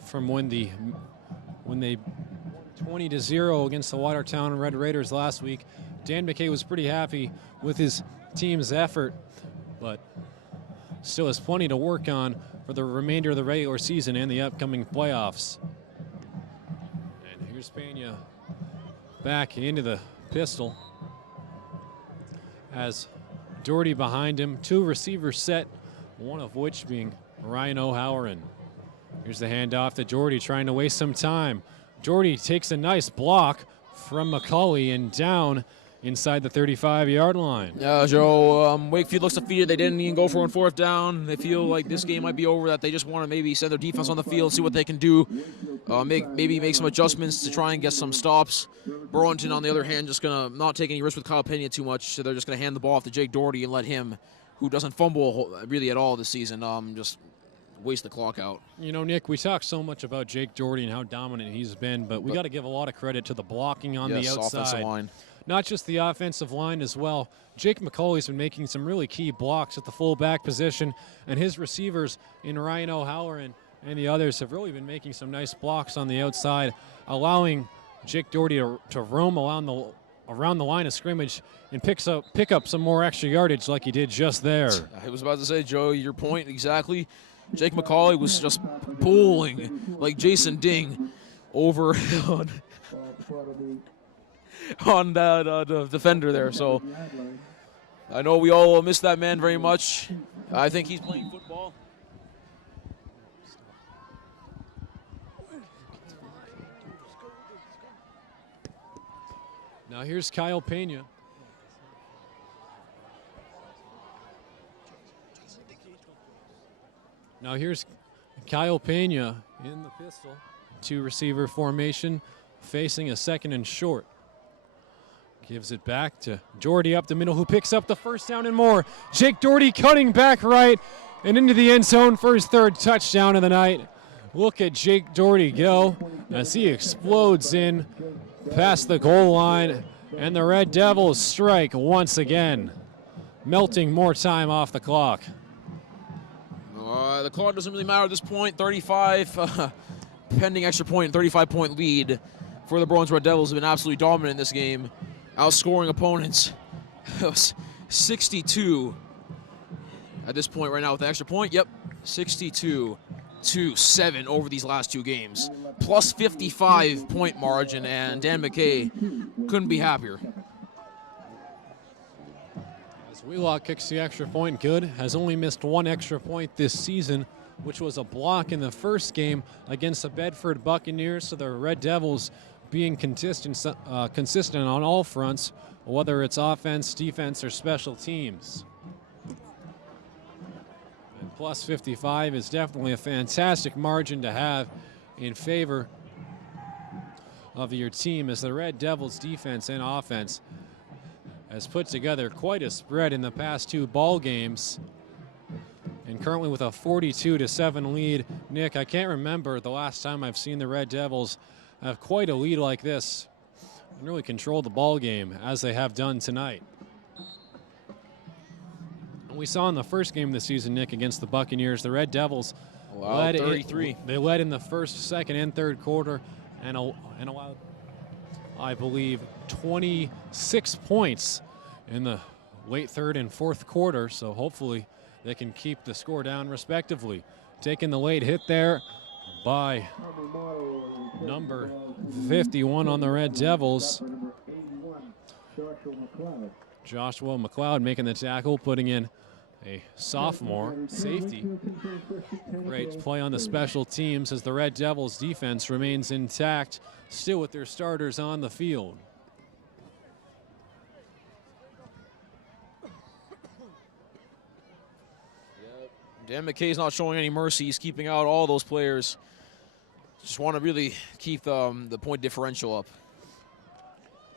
from when they 20-0 against the Watertown Red Raiders last week, Dan McKay was pretty happy with his team's effort, but still has plenty to work on for the remainder of the regular season and the upcoming playoffs. And here's Pena back into the pistol as Doherty behind him, 2 receivers set, one of which being Ryan O'Halloran. Here's the handoff to Doherty, trying to waste some time. Doherty takes a nice block from McCauley and down inside the 35-yard line. Yeah, Joe, Wakefield looks defeated. They didn't even go for a 4th down. They feel like this game might be over, that they just want to maybe send their defense on the field, see what they can do, maybe make some adjustments to try and get some stops. Burlington, on the other hand, just going to not take any risk with Kyle Pena too much, so they're just going to hand the ball off to Jake Doherty and let him, who doesn't fumble really at all this season, just waste the clock out. You know, Nick, we talk so much about Jake Doherty and how dominant he's been, but we got to give a lot of credit to the blocking on the outside. Offensive line. Not just the offensive line as well. Jake McCauley's been making some really key blocks at the fullback position, and his receivers in Ryan O'Halloran and the others have really been making some nice blocks on the outside, allowing Jake Doherty to roam around the line of scrimmage and pick up some more extra yardage like he did just there. I was about to say, Joe, your point exactly. Jake McCauley was just pulling like Jason Ding over on the defender there. So I know we all miss that man very much. I think he's playing football. Now here's Kyle Pena. Now here's Kyle Pena in the pistol. 2 receiver formation, facing a 2nd and short. Gives it back to Doherty up the middle, who picks up the first down and more. Jake Doherty cutting back right and into the end zone for his 3rd touchdown of the night. Look at Jake Doherty go as he explodes in past the goal line, and the Red Devils strike once again, melting more time off the clock. The clock doesn't really matter at this point. 35, pending extra point, 35-point lead for the Burlington Red Devils have been absolutely dominant in this game, outscoring opponents. 62 at this point right now with the extra point. Yep, 62-7 over these last 2 games. Plus 55-point margin, and Dan McKay couldn't be happier. As Wheelock kicks the extra point good, has only missed 1 extra point this season, which was a block in the first game against the Bedford Buccaneers. So the Red Devils being consistent on all fronts, whether it's offense, defense, or special teams. And plus 55 is definitely a fantastic margin to have in favor of your team, as the Red Devils defense and offense has put together quite a spread in the past 2 ball games. And currently with a 42-7 lead. Nick, I can't remember the last time I've seen the Red Devils have quite a lead like this and really control the ball game as they have done tonight. And we saw in the first game of the season, Nick, against the Buccaneers, the Red Devils led 33. They led in the first, second, and third quarter and allowed, I believe, 26 points in the late third and fourth quarter. So hopefully they can keep the score down respectively. Taking the late hit there by number 51 on the Red Devils. Joshua McLeod making the tackle, putting in a sophomore safety. Great play on the special teams as the Red Devils defense remains intact, still with their starters on the field. Dan McKay's not showing any mercy. He's keeping out all those players. Just want to really keep the point differential up.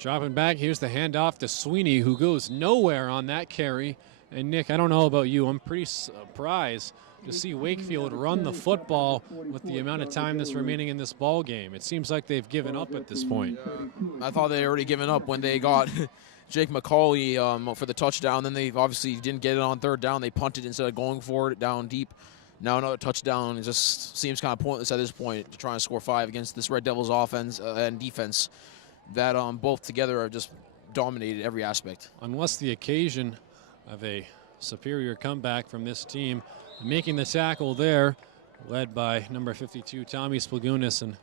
Dropping back, here's the handoff to Sweeney, who goes nowhere on that carry. And Nick, I don't know about you, I'm pretty surprised to see Wakefield run the football with the amount of time that's remaining in this ball game. It seems like they've given up at this point. I thought they had already given up when they got Jake McCauley for the touchdown. Then they obviously didn't get it on third down. They punted instead of going for it down deep. Now another touchdown. It just seems kind of pointless at this point to try and score 5 against this Red Devils offense and defense that both together are just dominated every aspect. Unless the occasion of a superior comeback from this team. Making the tackle there, led by number 52, Tommy Splagunas, and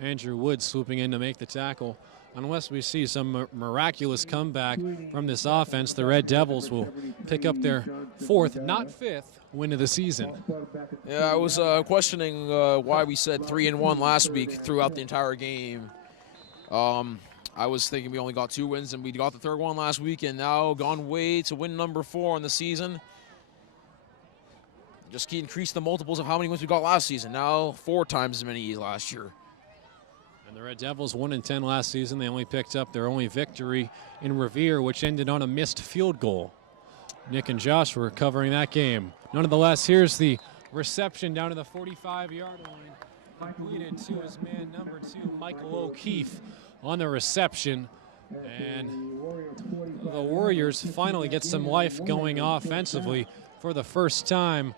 Andrew Wood swooping in to make the tackle. Unless we see some miraculous comeback from this offense, the Red Devils will pick up their 4th, not 5th, win of the season. Yeah, I was questioning why we said 3-1 last week throughout the entire game. I was thinking we only got 2 wins, and we got the 3rd one last week, and now gone way to win number 4 in the season. Just increase the multiples of how many wins we got last season. Now 4 times as many as last year. And the Red Devils 1-10 last season. They only picked up their only victory in Revere, which ended on a missed field goal. Nick and Josh were covering that game. Nonetheless, here's the reception down to the 45-yard line. Completed to his man, number 2, Michael O'Keefe, on the reception. And the Warriors finally get some life going offensively for the first time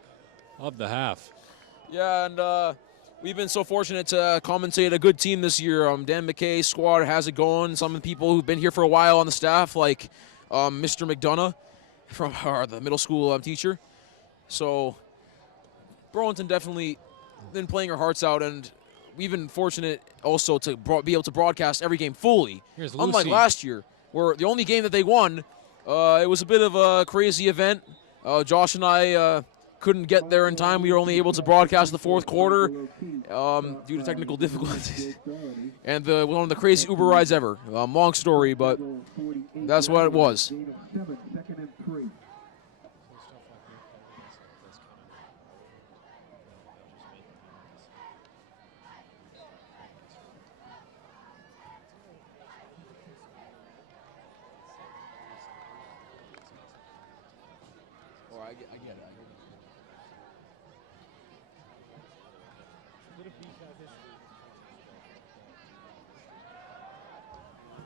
of the half. Yeah, and we've been so fortunate to commentate a good team this year. Dan McKay's squad has it going. Some of the people who've been here for a while on the staff, like Mr. McDonough from the middle school teacher. So Burlington definitely been playing our hearts out, and we've been fortunate also to be able to broadcast every game fully. Unlike last year, where the only game that they won, it was a bit of a crazy event. Josh and I couldn't get there in time. We were only able to broadcast the fourth quarter due to technical difficulties. And one of the craziest Uber rides ever. Long story, but that's what it was. I get it.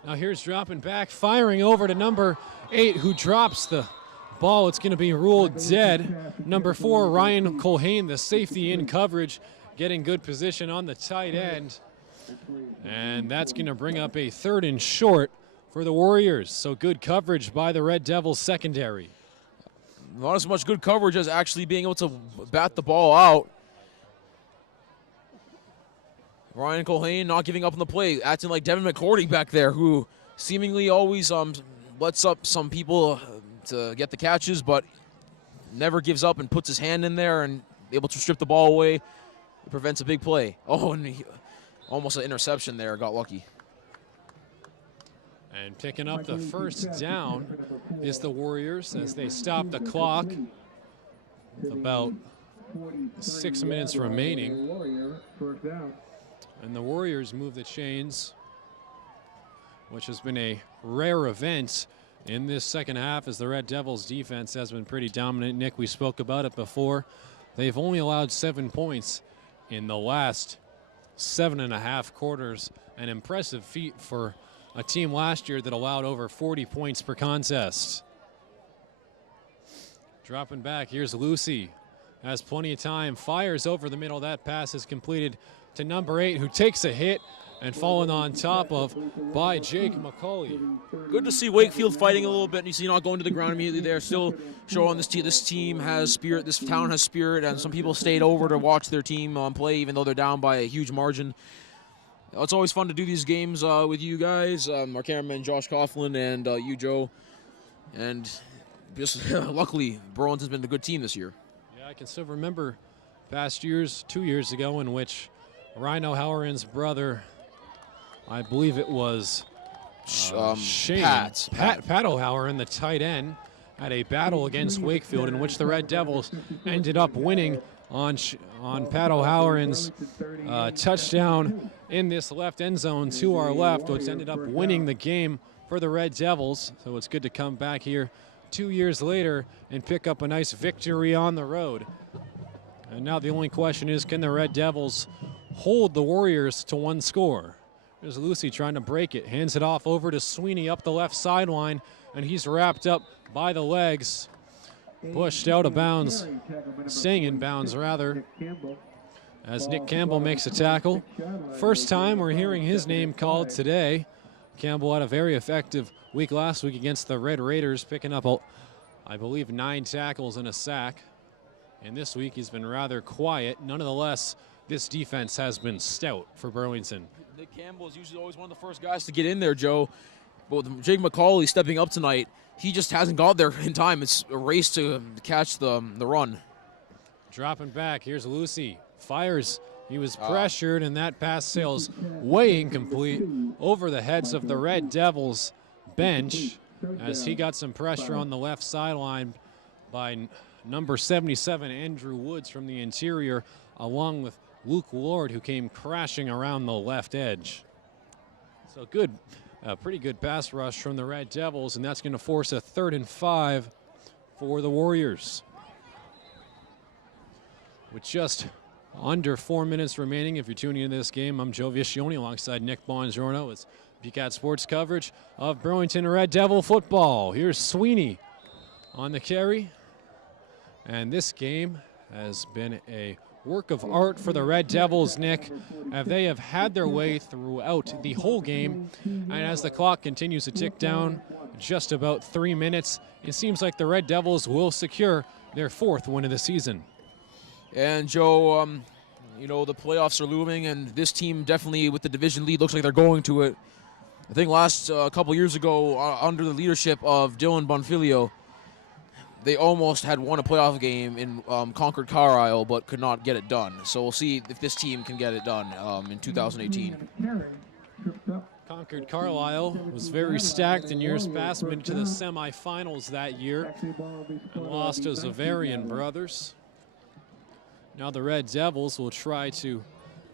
Now here's dropping back, firing over to number 8, who drops the ball. It's going to be ruled dead. Number 4, Ryan Colhane, the safety in coverage, getting good position on the tight end. And that's going to bring up a 3rd and short for the Warriors. So good coverage by the Red Devils secondary. Not as much good coverage as actually being able to bat the ball out. Ryan Colhane not giving up on the play, acting like Devin McCourty back there, who seemingly always lets up some people to get the catches, but never gives up and puts his hand in there and able to strip the ball away. It prevents a big play. Oh, and almost an interception there. Got lucky. And picking up the first down is the Warriors as they stop the clock. About 6 minutes remaining. And the Warriors move the chains, which has been a rare event in this second half as the Red Devils defense has been pretty dominant. Nick, we spoke about it before. They've only allowed 7 points in the last 7.5 quarters. An impressive feat for a team last year that allowed over 40 points per contest. Dropping back, here's Lucy. Has plenty of time, fires over the middle. That pass is completed to number 8, who takes a hit and fallen on top of by Jake McCauley. Good to see Wakefield fighting a little bit, and you see not going to the ground immediately there. Still showing this team has spirit, this town has spirit, and some people stayed over to watch their team play even though they're down by a huge margin. It's always fun to do these games with you guys, our cameraman Josh Coughlin and you, Joe. And just luckily, Burlington's been a good team this year. Yeah, I can still remember past years, 2 years ago, in which Ryan O'Halloran's brother, I believe it was Shane, Pat O'Halloran, the tight end, had a battle against Wakefield in which the Red Devils ended up winning on Pat O'Halloran's touchdown in this left end zone to our left, which ended up winning the game for the Red Devils. So it's good to come back here 2 years later and pick up a nice victory on the road. And now the only question is, can the Red Devils hold the Warriors to 1 score? There's Lucy trying to break it, hands it off over to Sweeney up the left sideline, and he's wrapped up by the legs, pushed out of bounds, staying in bounds rather, as Nick Campbell makes a tackle. First time we're hearing his name called today. Campbell had a very effective week last week against the Red Raiders, picking up, I believe, 9 tackles and a sack. And this week he's been rather quiet. Nonetheless, this defense has been stout for Burlington. Nick Campbell is usually always one of the first guys to get in there, Joe. But with Jake McCauley stepping up tonight, he just hasn't got there in time. It's a race to catch the run. Dropping back, here's Lucy. Fires. He was pressured, and that pass sails way incomplete over the heads of the Red Devils bench as he got some pressure on the left sideline by number 77, Andrew Woods, from the interior, along with Luke Ward, who came crashing around the left edge. So good, pretty good pass rush from the Red Devils, and that's going to force a 3rd and 5 for the Warriors. With just under 4 minutes remaining, if you're tuning into this game, I'm Joe Viscione alongside Nick Buongiorno. It's BCAT Sports coverage of Burlington Red Devil football. Here's Sweeney on the carry. And this game has been a work of art for the Red Devils, Nick. They have had their way throughout the whole game. And as the clock continues to tick down, just about 3 minutes, it seems like the Red Devils will secure their 4th win of the season. And Joe, you know, the playoffs are looming, and this team definitely, with the division lead, looks like they're going to it. I think last couple years ago, under the leadership of Dylan Bonfilio, they almost had won a playoff game in Concord Carlisle, but could not get it done. So we'll see if this team can get it done in 2018. Concord Carlisle was very stacked in years past, made it to the semifinals that year and lost to Zavarian Brothers. Now the Red Devils will try to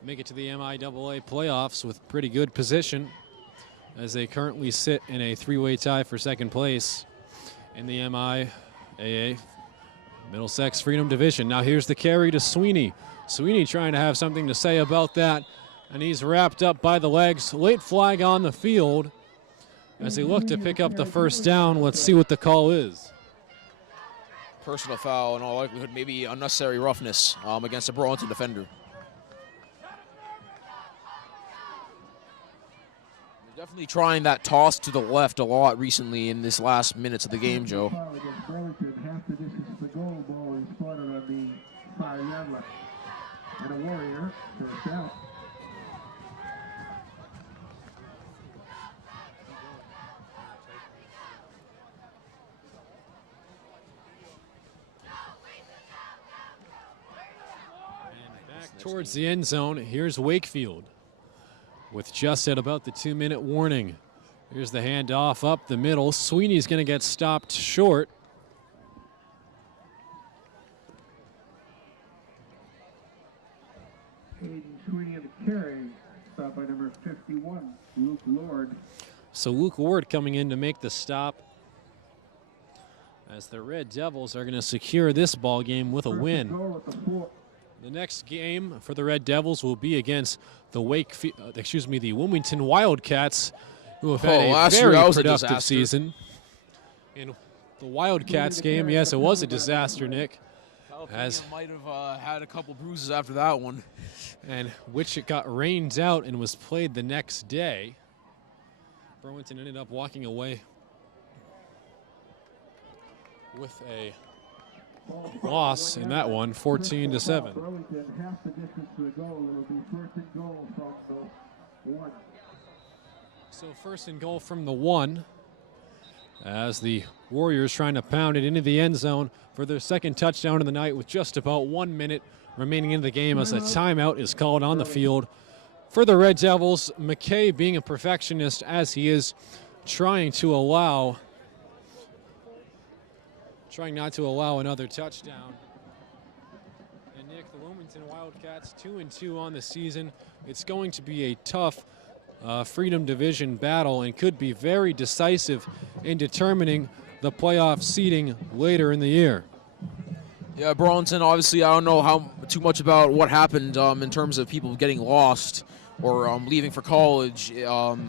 make it to the MIAA playoffs with pretty good position, as they currently sit in a three-way tie for second place in the MIAA Middlesex Freedom Division. Now here's the carry to Sweeney. Sweeney trying to have something to say about that, and he's wrapped up by the legs. Late flag on the field as they look to pick up the first down. Let's see what the call is. Personal foul, in all likelihood, maybe unnecessary roughness against a Burlington defender. They're definitely trying that toss to the left a lot recently in this last minutes of the game, Joe. And a Warrior, first out. Towards the end zone, here's Wakefield with just at about the 2-minute warning. Here's the handoff up the middle. Sweeney's going to get stopped short. Hayden Sweeney on the carry, stopped by number 51, Luke Lord. So Luke Ward coming in to make the stop, as the Red Devils are going to secure this ball game with a win. The next game for the Red Devils will be against the the Wilmington Wildcats, who have had a very productive season. In the Wildcats game, yes, it was a disaster, Nick. As might have had a couple bruises after that one. And which it got rained out and was played the next day. Burlington ended up walking away with a loss in that one, 14-7. Burlington half the distance to the goal. It'll be first and goal from the 1. So first and goal from the 1, as the Warriors trying to pound it into the end zone for their second touchdown of the night, with just about 1 minute remaining in the game, as a timeout is called on the field for the Red Devils. McKay, being a perfectionist as he is, trying not to allow another touchdown. And Nick, the Wilmington Wildcats 2-2 on the season. It's going to be a tough Freedom Division battle and could be very decisive in determining the playoff seeding later in the year. Yeah, Burlington, obviously, I don't know too much about what happened in terms of people getting lost or leaving for college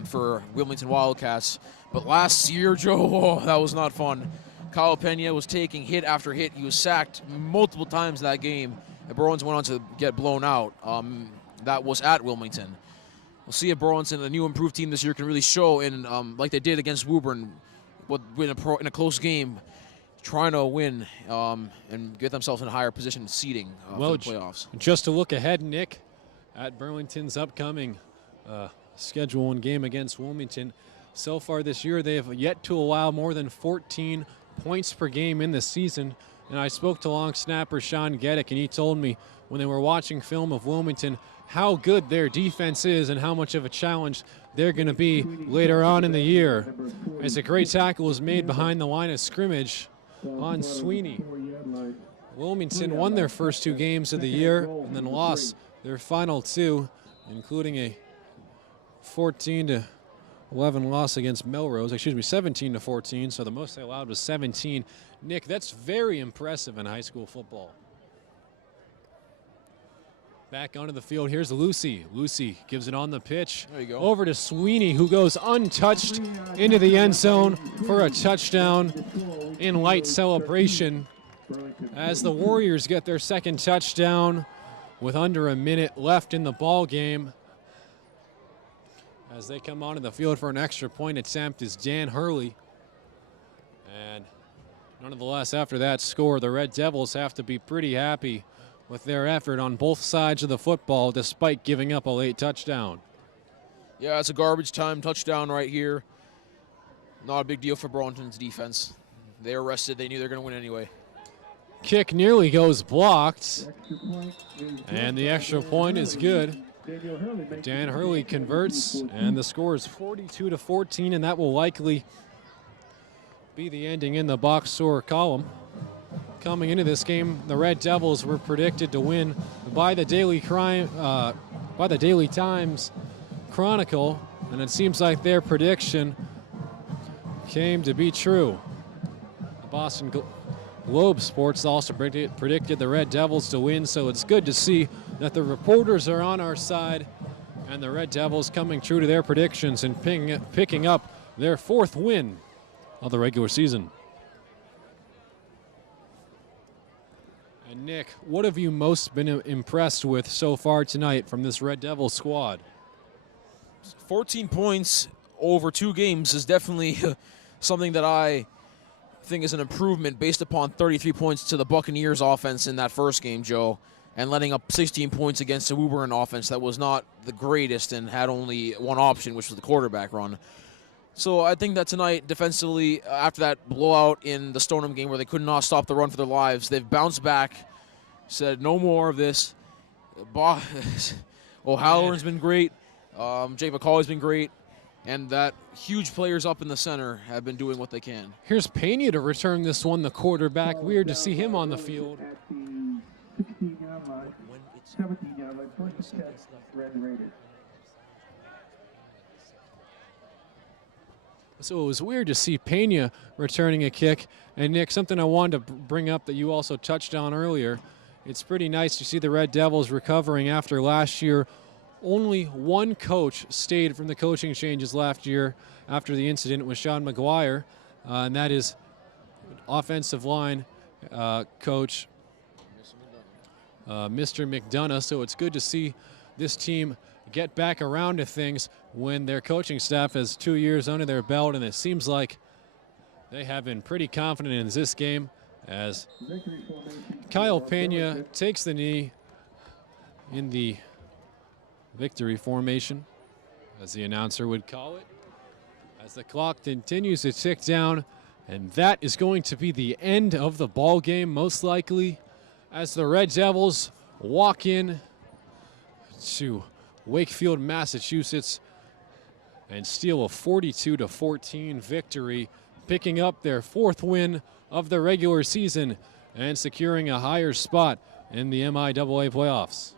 for Wilmington Wildcats. But last year, Joe, that was not fun. Kyle Pena was taking hit after hit. He was sacked multiple times that game, and Burlington went on to get blown out. That was at Wilmington. We'll see if Burlington, a new improved team this year, can really show in like they did against Woburn, in a close game, trying to win and get themselves in a higher position seeding for the playoffs. Just to look ahead, Nick, at Burlington's upcoming schedule and game against Wilmington. So far this year, they have yet to allow more than 14 points per game in the season. And I spoke to long snapper Sean Geddick, and he told me when they were watching film of Wilmington how good their defense is and how much of a challenge they're going to be later on in the year. As a great tackle was made behind the line of scrimmage on Sweeney. Wilmington won their first 2 games of the year and then lost their final 2, including a 14-11 loss against Melrose, 17-14, so the most they allowed was 17. Nick, that's very impressive in high school football. Back onto the field, here's Lucy. Lucy gives it on the pitch. There you go. Over to Sweeney, who goes untouched into the end zone for a touchdown in light celebration, as the Warriors get their second touchdown with under a minute left in the ball game. As they come onto the field for an extra point attempt is Dan Hurley. And nonetheless, after that score, the Red Devils have to be pretty happy with their effort on both sides of the football, despite giving up a late touchdown. Yeah, it's a garbage time touchdown right here. Not a big deal for Burlington's defense. They were rested. They knew they were going to win anyway. Kick nearly goes blocked, Extra point is and the extra point is good. Daniel Hurley makes Dan it Hurley converts, and the score is 42-14, and that will likely be the ending in the box score column. Coming into this game, the Red Devils were predicted to win by the Daily Times Chronicle, and it seems like their prediction came to be true. The Boston Globe Sports also predicted the Red Devils to win, so it's good to see that the reporters are on our side and the Red Devils coming true to their predictions and picking up their 4th win of the regular season. And Nick, what have you most been impressed with so far tonight from this Red Devil squad? 14 points over 2 games is definitely something that I think is an improvement based upon 33 points to the Buccaneers offense in that first game, Joe, and letting up 16 points against a Woburn offense that was not the greatest and had only one option, which was the quarterback run. So I think that tonight, defensively, after that blowout in the Stoneham game where they could not stop the run for their lives, they've bounced back, said no more of this. O'Halloran's been great. Jake McCauley's been great. And that huge players up in the center have been doing what they can. Here's Pena to return this one, the quarterback. Weird to see him on the field. at the 16-yard line, 17-yard line, first and 10, Red Raiders. So it was weird to see Pena returning a kick. And Nick, something I wanted to bring up that you also touched on earlier. It's pretty nice to see the Red Devils recovering after last year. Only one coach stayed from the coaching changes last year after the incident with Sean McGuire, and that is offensive line coach Mr. McDonough. So it's good to see this team get back around to things when their coaching staff has 2 years under their belt, and it seems like they have been pretty confident in this game as Kyle Pena takes the knee in the victory formation, as the announcer would call it, as the clock continues to tick down, and that is going to be the end of the ball game, most likely, as the Red Devils walk in to Wakefield, Massachusetts, and steal a 42-14 victory, picking up their 4th win of the regular season and securing a higher spot in the MIAA playoffs.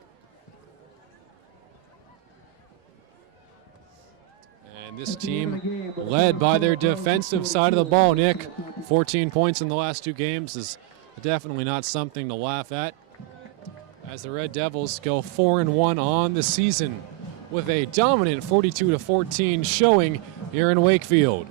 And this team, led by their defensive side of the ball, Nick, 14 points in the last 2 games is definitely not something to laugh at, as the Red Devils go 4-1 on the season with a dominant 42-14 showing here in Wakefield.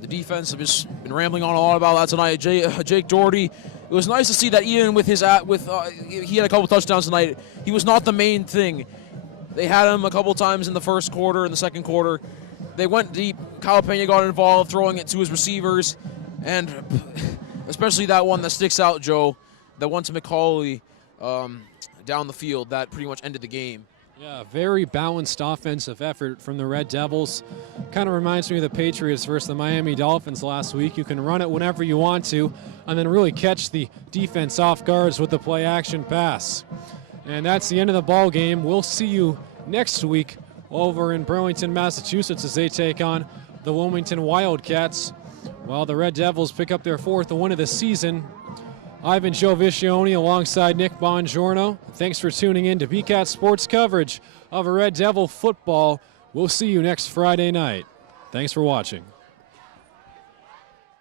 The defense have just been rambling on a lot about that tonight. Jake Doherty, it was nice to see that even with his he had a couple touchdowns tonight. He was not the main thing. They had him a couple times in the first quarter and the second quarter. They went deep. Kyle Pena got involved, throwing it to his receivers, and especially that one that sticks out, Joe, that one to McCauley down the field that pretty much ended the game. Yeah, very balanced offensive effort from the Red Devils. Kind of reminds me of the Patriots versus the Miami Dolphins last week. You can run it whenever you want to and then really catch the defense off guards with the play action pass. And that's the end of the ball game. We'll see you next week over in Burlington, Massachusetts, as they take on the Wilmington Wildcats, while the Red Devils pick up their 4th win of the season. I've been Joe Viscione alongside Nick Buongiorno. Thanks for tuning in to BCAT Sports coverage of Red Devil football. We'll see you next Friday night. Thanks for watching.